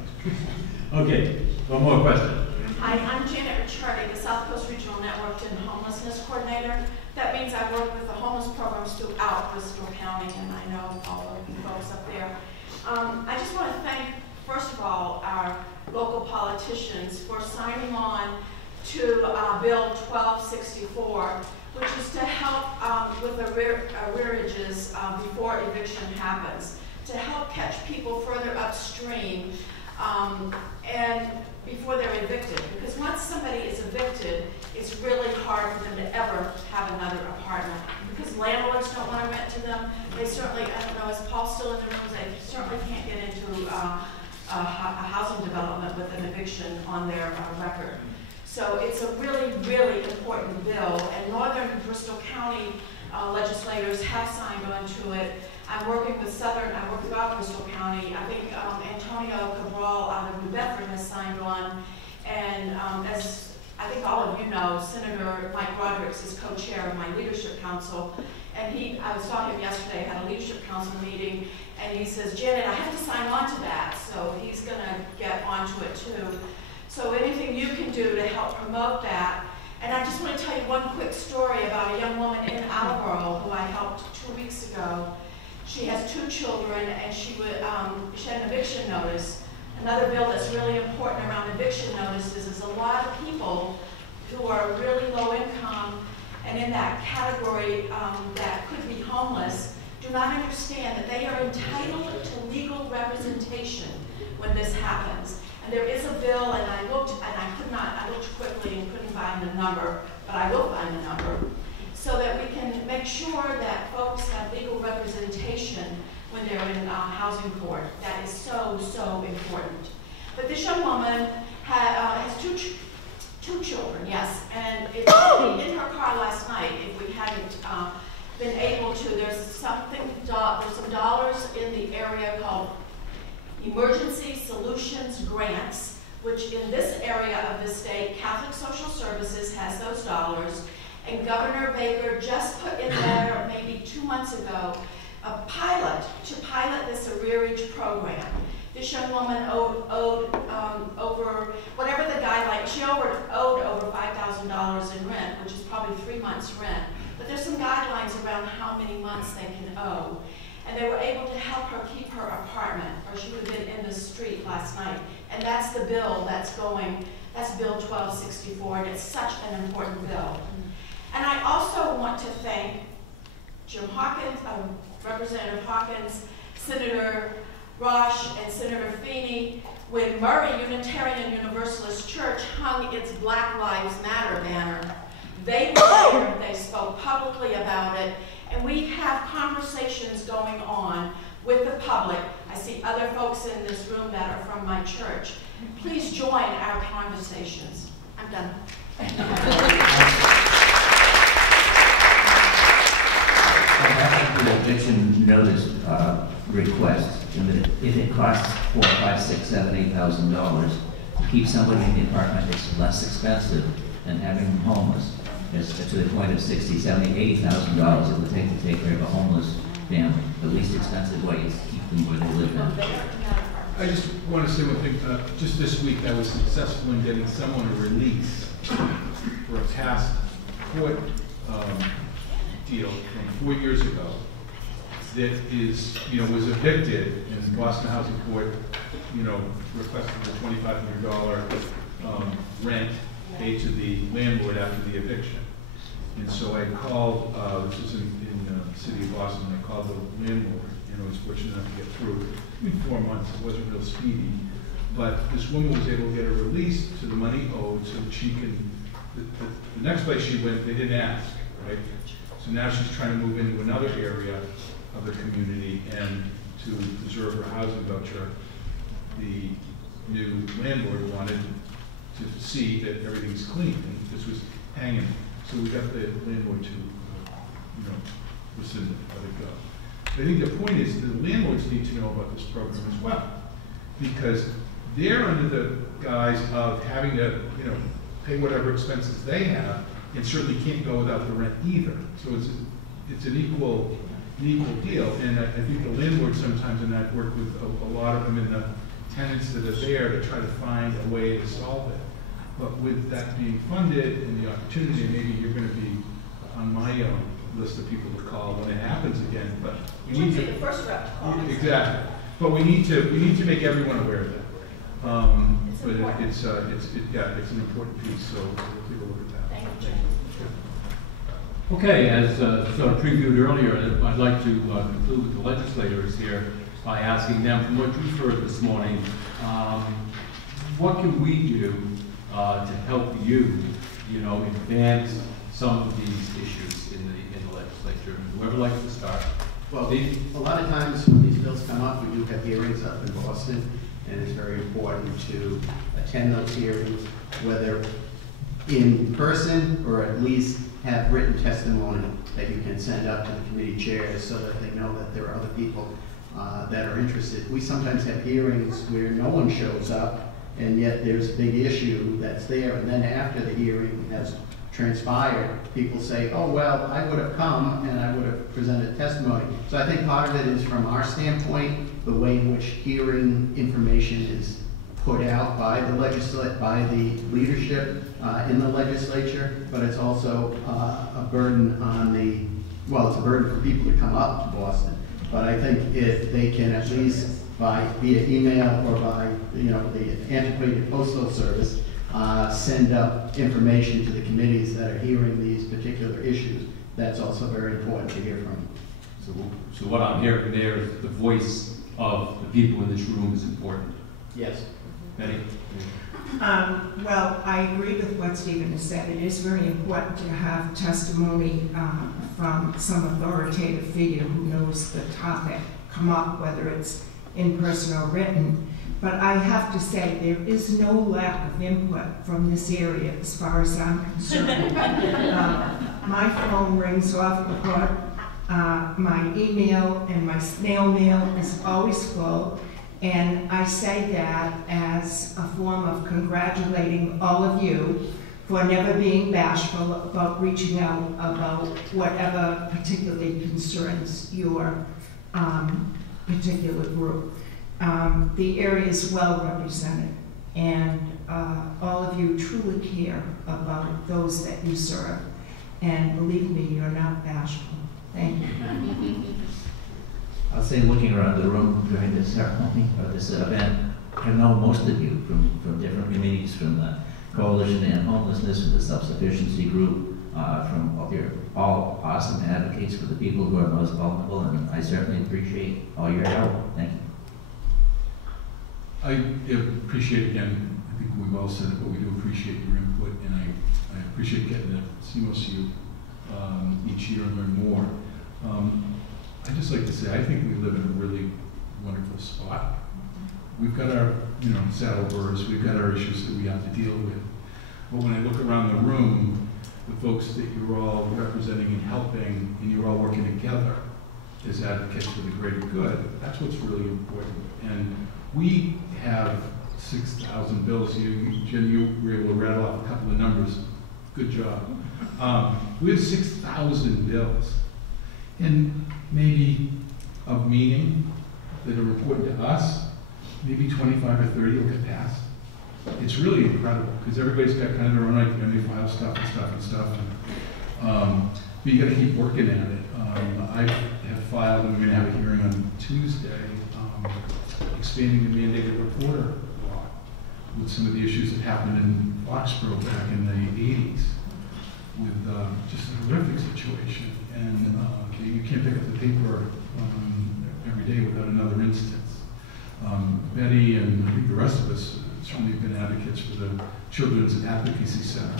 Okay, one more question. Hi, I'm Janet Ricciardi, the South Coast Regional Network and Homelessness Coordinator. That means I work with the homeless programs throughout Bristol County, and I know all of you folks up there. I just want to thank, first of all, our local politicians for signing on to Bill 1264, which is to help with arrearages before eviction happens, to help catch people further upstream and before they're evicted. Because once somebody is evicted, it's really hard for them to ever have another apartment. Because landlords don't want to rent to them. They certainly, I don't know, is Paul still in the room? They certainly can't get into a housing development with an eviction on their record. So it's a really, really important bill, and Northern Bristol County legislators have signed on to it. I'm working with I work throughout Bristol County. I think Antonio Cabral out of New Bedford has signed on, and as I think all of you know, Senator Mike Rodericks is co-chair of my leadership council, and I was talking to him yesterday, had a leadership council meeting, and he says, Janet, I have to sign on to that, so he's gonna get onto it too. So anything you can do to help promote that. And I just want to tell you one quick story about a young woman in Attleboro who I helped 2 weeks ago. She has 2 children, and she had an eviction notice. Another bill that's really important around eviction notices is a lot of people who are really low income and in that category that could be homeless do not understand that they are entitled to legal representation when this happens. And there is a bill, and I looked quickly and couldn't find the number, but I will find the number, so that we can make sure that folks have legal representation when they're in housing court. That is so, so important. But this young woman has two children, yes, and it's in her car last night, if we hadn't been able to, there's some dollars in the area called Emergency Solutions Grants, which in this area of the state, Catholic Social Services has those dollars, and Governor Baker just put in there maybe 2 months ago a pilot to pilot this arrearage program. This young woman owed over, whatever the guideline, she owed over $5,000 in rent, which is probably 3 months rent. But there's some guidelines around how many months they can owe. And they were able to help her keep her apartment, or she would have been in the street last night. And that's the bill that's going, that's Bill 1264, and it's such an important bill. And I also want to thank Jim Hawkins, Representative Hawkins, Senator Roche, and Senator Feeney, when Murray Unitarian Universalist Church hung its Black Lives Matter banner. They were there, they spoke publicly about it, and we have conversations going on with the public. I see other folks in this room that are from my church. Please join our conversations. I'm done. The eviction notice request, if it costs $4,000, $5,000, $6,000, $7,000, $8,000 to keep somebody in the apartment, it's less expensive than having them homeless. It's to the point of $60,000, $70,000, $80,000 it would take to take care of a homeless family. The least expensive way is to keep them where they live now. I just want to say one thing. Just this week, I was successful in getting someone a release for a past court deal from 4 years ago. that is, was evicted, and Boston Housing Court, requested the $2,500 rent paid to the landlord after the eviction. And so I called, this was in the city of Boston, I called the landlord, and I was fortunate enough to get through. It took me 4 months, it wasn't real speedy. But this woman was able to get a release to the money owed so that she can, the next place she went, they didn't ask, right? So now she's trying to move into another area of the community, and to preserve her housing voucher, the new landlord wanted to see that everything's clean, and this was hanging. So we got the landlord to, rescind it, let it go. But I think the point is the landlords need to know about this program as well, because they're under the guise of having to, pay whatever expenses they have, and certainly can't go without the rent either. So it's an equal deal, and I think the landlords sometimes, and I've worked with a lot of them, and the tenants that are there to try to find a way to solve it. But with that being funded and the opportunity, maybe you're going to be on my list of people to call when it happens again. But we need to. The first rep to call. Exactly. But we need to make everyone aware of that. It's an important piece. So we'll take a look at that. Thank you. Okay, as sort of previewed earlier, I'd like to conclude with the legislators here by asking them, from what you've heard this morning, what can we do to help you, advance some of these issues in the legislature? Whoever likes to start. Well, a lot of times when these bills come up, we do have hearings up in Boston, and it's very important to attend those hearings, whether in person or at least have written testimony that you can send up to the committee chairs so that they know that there are other people that are interested. We sometimes have hearings where no one shows up, and yet there's a big issue that's there, and then after the hearing has transpired, people say, oh, well, I would have come and I would have presented testimony. So I think part of it is from our standpoint, the way in which hearing information is put out by the leadership in the legislature, but it's also a burden on it's a burden for people to come up to Boston. But I think if they can at least via email or by the antiquated postal service send up information to the committees that are hearing these particular issues, that's also very important to hear from. So what I'm hearing there is the voice of the people in this room is important. Yes. Betty? Well, I agree with what Stephen has said. It is very important to have testimony from some authoritative figure who knows the topic come up, whether it's in person or written. But I have to say, there is no lack of input from this area as far as I'm concerned. My phone rings off the hook. My email and my snail mail is always full. And I say that as a form of congratulating all of you for never being bashful about reaching out about whatever particularly concerns your particular group. The area is well represented, and all of you truly care about those that you serve. And believe me, you're not bashful. Thank you. I'll say, looking around the room during this ceremony or this event, I know most of you from different committees, from the Coalition to End Homelessness, from the Self-Sufficiency Group, you're all awesome advocates for the people who are most vulnerable, and I certainly appreciate all your help. Thank you. I appreciate, again, I think we've all said it, but we do appreciate your input, and I appreciate getting to see most of you each year and learn more. I'd just like to say, I think we live in a really wonderful spot. We've got our, saddle burrs, we've got our issues that we have to deal with. But when I look around the room, the folks that you're all representing and helping, and you're all working together as advocates for the greater good, that's what's really important. And we have 6,000 bills. Jen, you were able to rattle off a couple of numbers. Good job. We have 6,000 bills. And maybe of meaning that are important to us, maybe 25 or 30 will get passed. It's really incredible because everybody's got kind of their own identity, file stuff and stuff and stuff. But you got to keep working at it. I have filed, and we're going to have a hearing on Tuesday, expanding the mandated reporter law with some of the issues that happened in Foxborough back in the 80s with just a horrific situation. And you can't pick up the paper every day without another instance. Betty and I think the rest of us certainly have been advocates for the Children's Advocacy Center,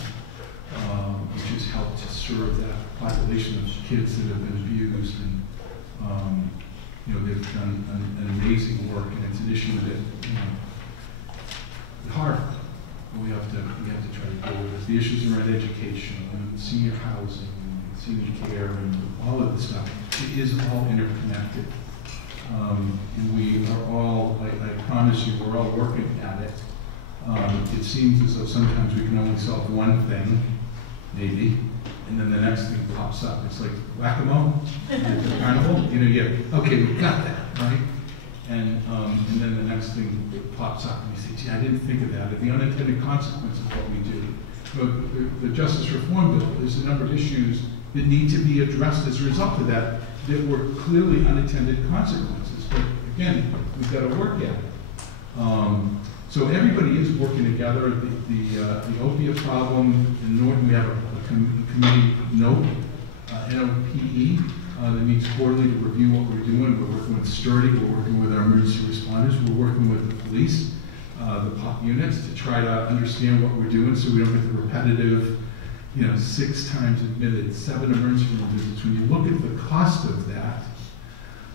which has helped to serve that population of kids that have been abused. And you know, they've done an amazing work, and it's an issue that, you know, it's hard. But we have to try to deal with it. The issues around education and senior housing, and senior care, and all of this stuff, it is all interconnected. And we are all, I promise you, we're all working at it. It seems as though sometimes we can only solve one thing, maybe, and then the next thing pops up. It's like whack-a-mole at the carnival. You know, okay, we got that, right? And then the next thing pops up, and you say, gee, I didn't think of that. The unintended consequences of what we do. But the Justice Reform Bill, there's a number of issues that need to be addressed as a result of that were clearly unintended consequences. But again, we've got to work at it. So everybody is working together. The opiate problem in Norton, we have a committee, NOPE, N-O-P-E, that meets quarterly to review what we're doing. We're working with Sturdy, we're working with our emergency responders, we're working with the police, the POP units, to try to understand what we're doing so we don't get the repetitive, 6 times admitted, 7 emergency room visits. When you look at the cost of that,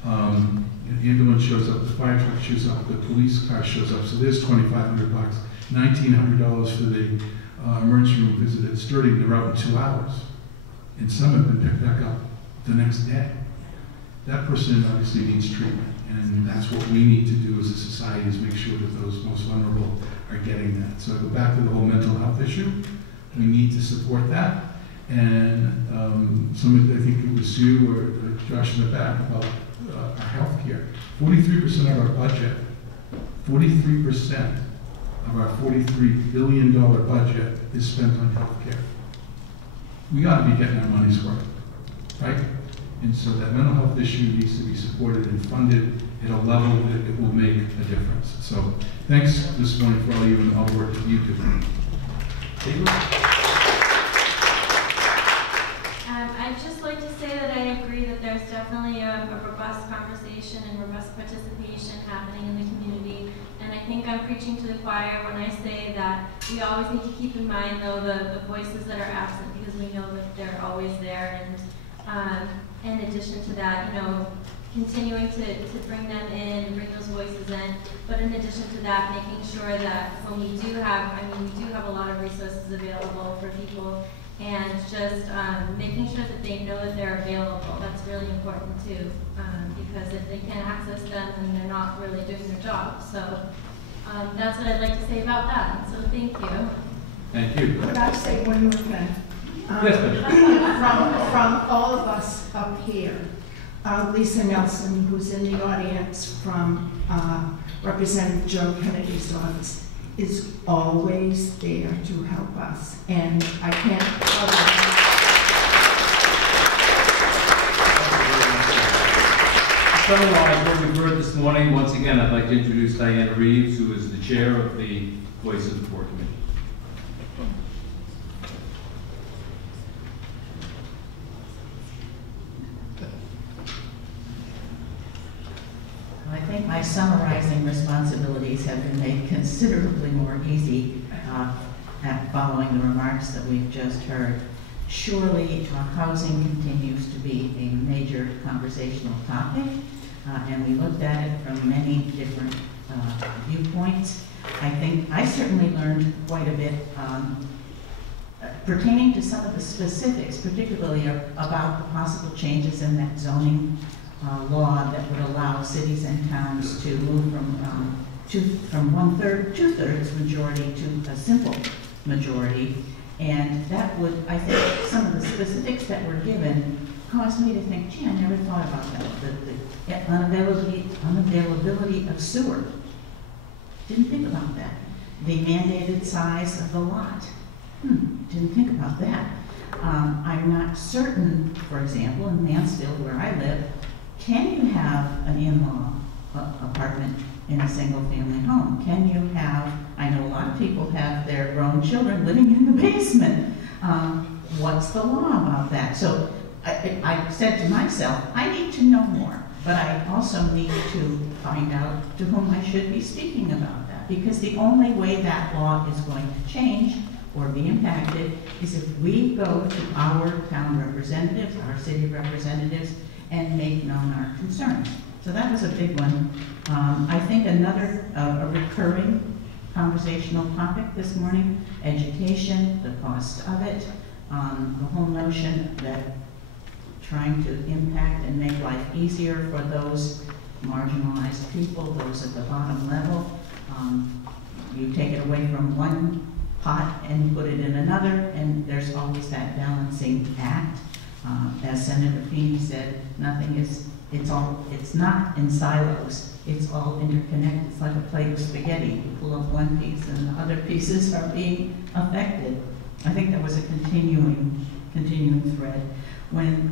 the ambulance shows up, the fire truck shows up, the police car shows up, so there's $2,500, $1,900 for the emergency room visit at Sturdy, and they're out in 2 hours. And some have been picked back up the next day. That person obviously needs treatment, and that's what we need to do as a society, is make sure that those most vulnerable are getting that. So I go back to the whole mental health issue. We need to support that. And I think it was Sue or Josh in the back about our health care. 43% of our budget, 43% of our $43 billion budget is spent on health care. We ought to be getting our money's worth, right? And so that mental health issue needs to be supported and funded at a level that it will make a difference. So thanks this morning for all you and all the work that you do. I'd just like to say that I agree that there's definitely a robust conversation and robust participation happening in the community. And I think I'm preaching to the choir when I say that we always need to keep in mind, though, the voices that are absent, because we know that they're always there. And in addition to that, continuing to bring them in and bring those voices in. But in addition to that, making sure that when we do have, we do have a lot of resources available for people, and just making sure that they know that they're available. That's really important too, because if they can't access them, then they're not really doing their job. So that's what I'd like to say about that. So thank you. Thank you. Could I say one more thing? Yes, from all of us up here, Lisa Nelson, who's in the audience from Representative Joe Kennedy's office, is always there to help us, and I can't Summarize what we've heard this morning. Once again, I'd like to introduce Diana Reeves, who is the chair of the Voice of the Poor Committee. I think my summarizing responsibilities have been made considerably more easy following the remarks that we've just heard. Surely, housing continues to be a major conversational topic, and we looked at it from many different viewpoints. I think I certainly learned quite a bit pertaining to some of the specifics, particularly about the possible changes in that zoning law that would allow cities and towns to move from 1/3, 2/3 majority to a simple majority. And that would, I think, some of the specifics that were given caused me to think, gee, I never thought about that. The unavailability of sewer. Didn't think about that. The mandated size of the lot. Didn't think about that. I'm not certain, for example, in Mansfield, where I live, can you have an in-law apartment in a single-family home? Can you have, I know a lot of people have their grown children living in the basement. What's the law about that? So I said to myself, I need to know more, but I also need to find out to whom I should be speaking about that, because the only way that law is going to change or be impacted is if we go to our town representatives, our city representatives, and make known our concerns. So that was a big one. I think another a recurring conversational topic this morning, education, the cost of it, the whole notion that trying to impact and make life easier for those marginalized people, those at the bottom level. You take it away from one pot and put it in another, and there's always that balancing act. As Senator Feeney said, it's not in silos, it's all interconnected. It's like a plate of spaghetti. You pull up one piece and the other pieces are being affected. I think that was a continuing thread. When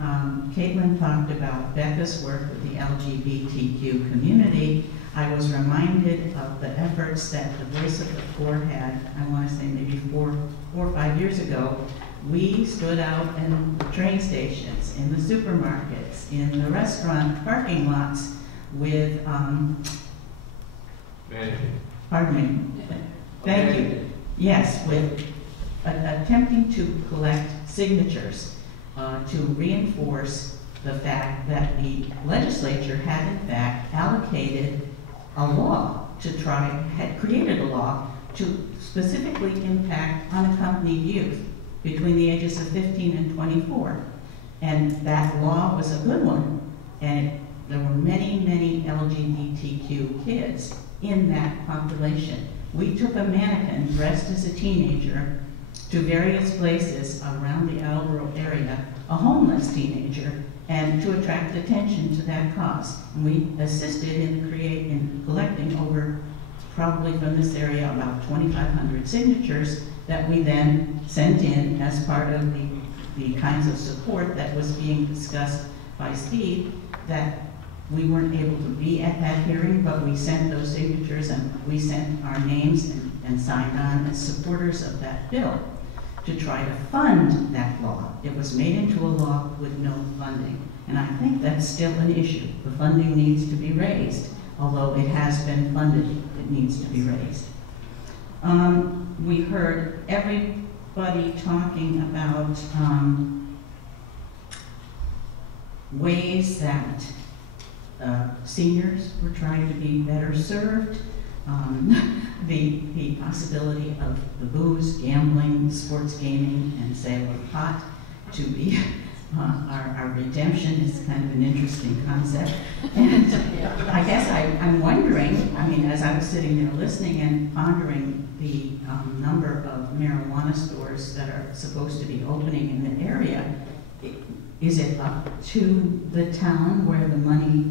Caitlin talked about Becca's work with the LGBTQ community, I was reminded of the efforts that the Voice of the Poor had, I want to say maybe 4 or 5 years ago. We stood out in the train stations, in the supermarkets, in the restaurant parking lots with, pardon me, thank you. Yes, with attempting to collect signatures to reinforce the fact that the legislature had in fact allocated a law had created a law to specifically impact unaccompanied youth between the ages of 15 and 24. And that law was a good one, and there were many, many LGBTQ kids in that population. We took a mannequin dressed as a teenager to various places around the Attleboro area, a homeless teenager, and to attract attention to that cause. And we assisted in collecting over, probably from this area, about 2,500 signatures that we then sent in as part of the kinds of support that was being discussed by Steve, that we weren't able to be at that hearing, but we sent those signatures and we sent our names and signed on as supporters of that bill to try to fund that law. It was made into a law with no funding. And I think that's still an issue. The funding needs to be raised. Although it has been funded, it needs to be raised. We heard everybody talking about ways that seniors were trying to be better served. The possibility of the booze, gambling, sports gaming, and sale of pot to be our redemption is kind of an interesting concept. And I guess I'm wondering, I mean, as I was sitting there listening and pondering the number of marijuana stores that are supposed to be opening in the area, is it up to the town where the money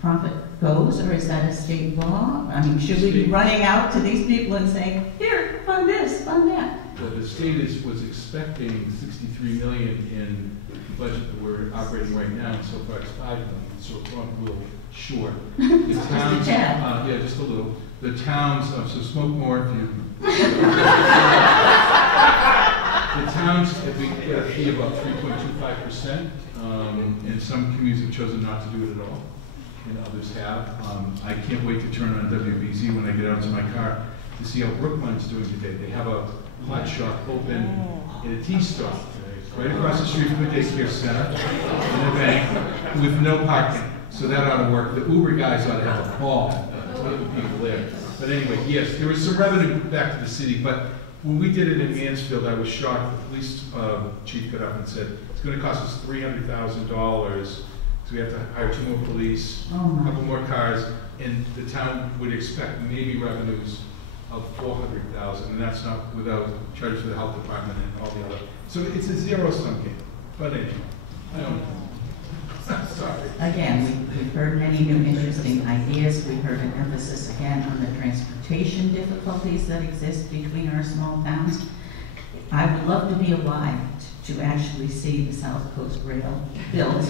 profit goes, or is that a state law? I mean, should we be running out to these people and saying, here, fund this, fund that? The state was expecting 63 million in the budget that we're operating right now, and so far it's 5 million, so we're a little short. The towns, yeah, just a little. The towns, so smoke more if you. The towns have been about 3.25%, and some communities have chosen not to do it at all, and others have. I can't wait to turn on WBZ when I get out to my car to see how Brookline's doing today. They have a pot shop open in a tea stall right across the street from the daycare center in a bank with no parking. So that ought to work. The Uber guys ought to have a ball with the people there. But anyway, yes, there was some revenue back to the city, but when we did it in Mansfield, I was shocked. The police chief got up and said, it's going to cost us $300,000, so we have to hire 2 more police, a couple more cars, and the town would expect maybe revenues of $400,000, and that's not without charges for the health department and all the other. So it's a zero-sum game. But anyway, I don't know. Sorry. Again, we've heard many new interesting ideas. We heard an emphasis again on the transportation difficulties that exist between our small towns. I would love to be alive to actually see the South Coast Rail built.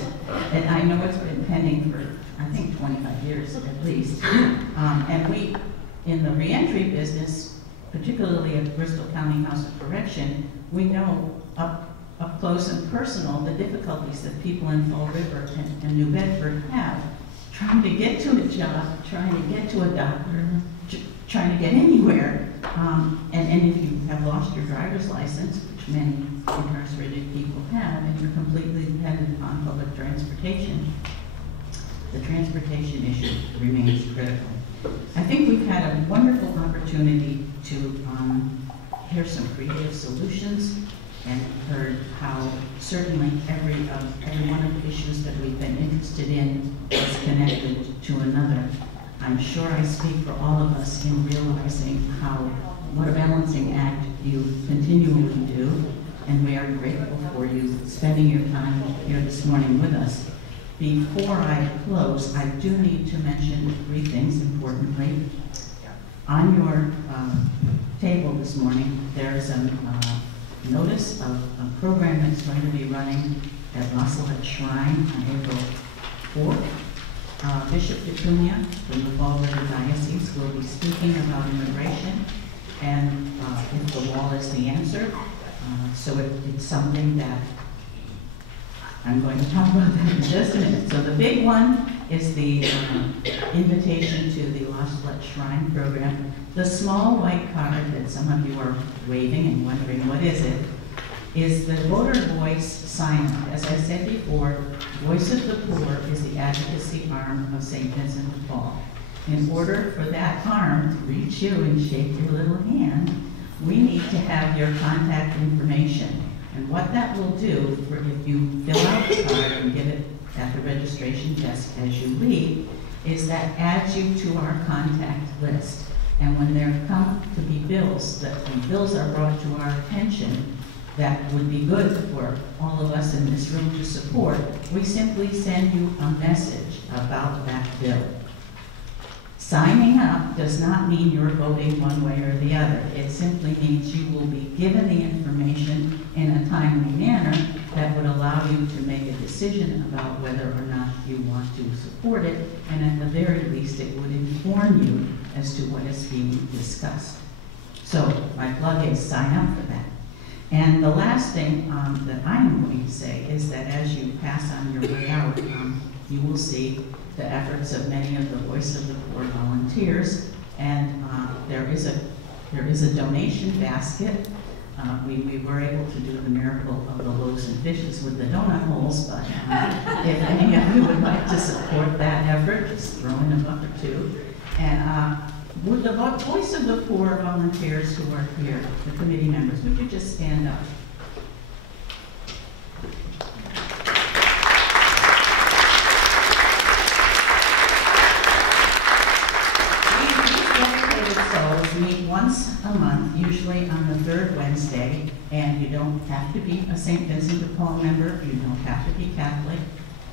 And I know it's been pending for, I think, 25 years at least. And we, in the reentry business, particularly at Bristol County House of Correction, we know up close and personal the difficulties that people in Fall River and New Bedford have trying to get to a job, trying to get to a doctor, trying to get anywhere. And if you have lost your driver's license, which many incarcerated people have, and you're completely dependent upon public transportation, the transportation issue remains critical. I think we've had a wonderful opportunity to hear some creative solutions and heard how certainly every one of the issues that we've been interested in is connected to another. I'm sure I speak for all of us in realizing what a balancing act you continually do, and we are grateful for you spending your time here this morning with us. Before I close, I do need to mention 3 things importantly. On your table this morning, there's a notice of a program that's going to be running at Lasalette Shrine on April 4th. Bishop Petunia from the Fall River Diocese will be speaking about immigration and if the wall is the answer. So it's something that I'm going to talk about that in just a minute. So the big one is the invitation to the Lasalette Shrine program. The small white card that some of you are waving and wondering what is the Voter Voice sign-up. As I said before, Voice of the Poor is the advocacy arm of St. Vincent de Paul. In order for that arm to reach you and shake your little hand, we need to have your contact information. And what that will do, if you fill out the card and give it at the registration desk as you leave, is that adds you to our contact list. And when there come to be bills, when bills are brought to our attention that would be good for all of us in this room to support, we simply send you a message about that bill. Signing up does not mean you're voting one way or the other. It simply means you will be given the information in a timely manner that would allow you to make a decision about whether or not you want to support it, and at the very least it would inform you as to what is being discussed. So my plug is sign up for that. And the last thing that I'm going to say is that as you pass on your way out, you will see the efforts of many of the Voice of the Poor volunteers, and there is a donation basket. We were able to do the miracle of the loaves and fishes with the donut holes, but if any of you would like to support that effort, just throw in a buck or two. And would the Voice of the Poor volunteers who are here, the committee members, would you just stand up? Meet once a month, usually on the 3rd Wednesday, and you don't have to be a St. Vincent de Paul member, you don't have to be Catholic.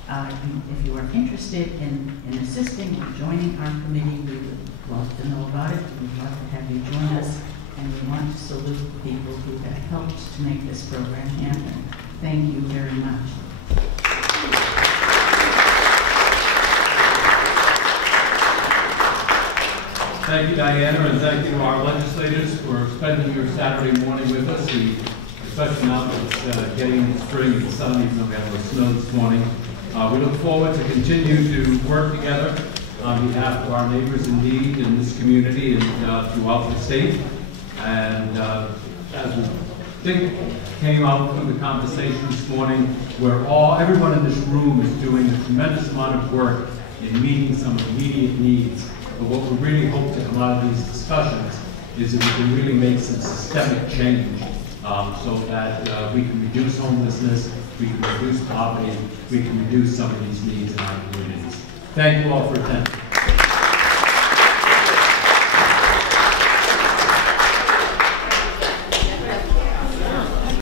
If you are interested in assisting or joining our committee, we would love to know about it. We'd love to have you join us, and we want to salute the people who have helped to make this program happen. Thank you very much. Thank you, Diana, and thank you to our legislators for spending your Saturday morning with us, especially now that it's getting into spring and sun, even though we had a little snow this morning. We look forward to continue to work together on behalf of our neighbors in need in this community and throughout the state. And as we think came out through the conversation this morning, where everyone in this room is doing a tremendous amount of work in meeting some immediate needs. But what we really hope to come out of these discussions is that we can really make some systemic change so that we can reduce homelessness, we can reduce poverty, we can reduce some of these needs in our communities. Thank you all for attending.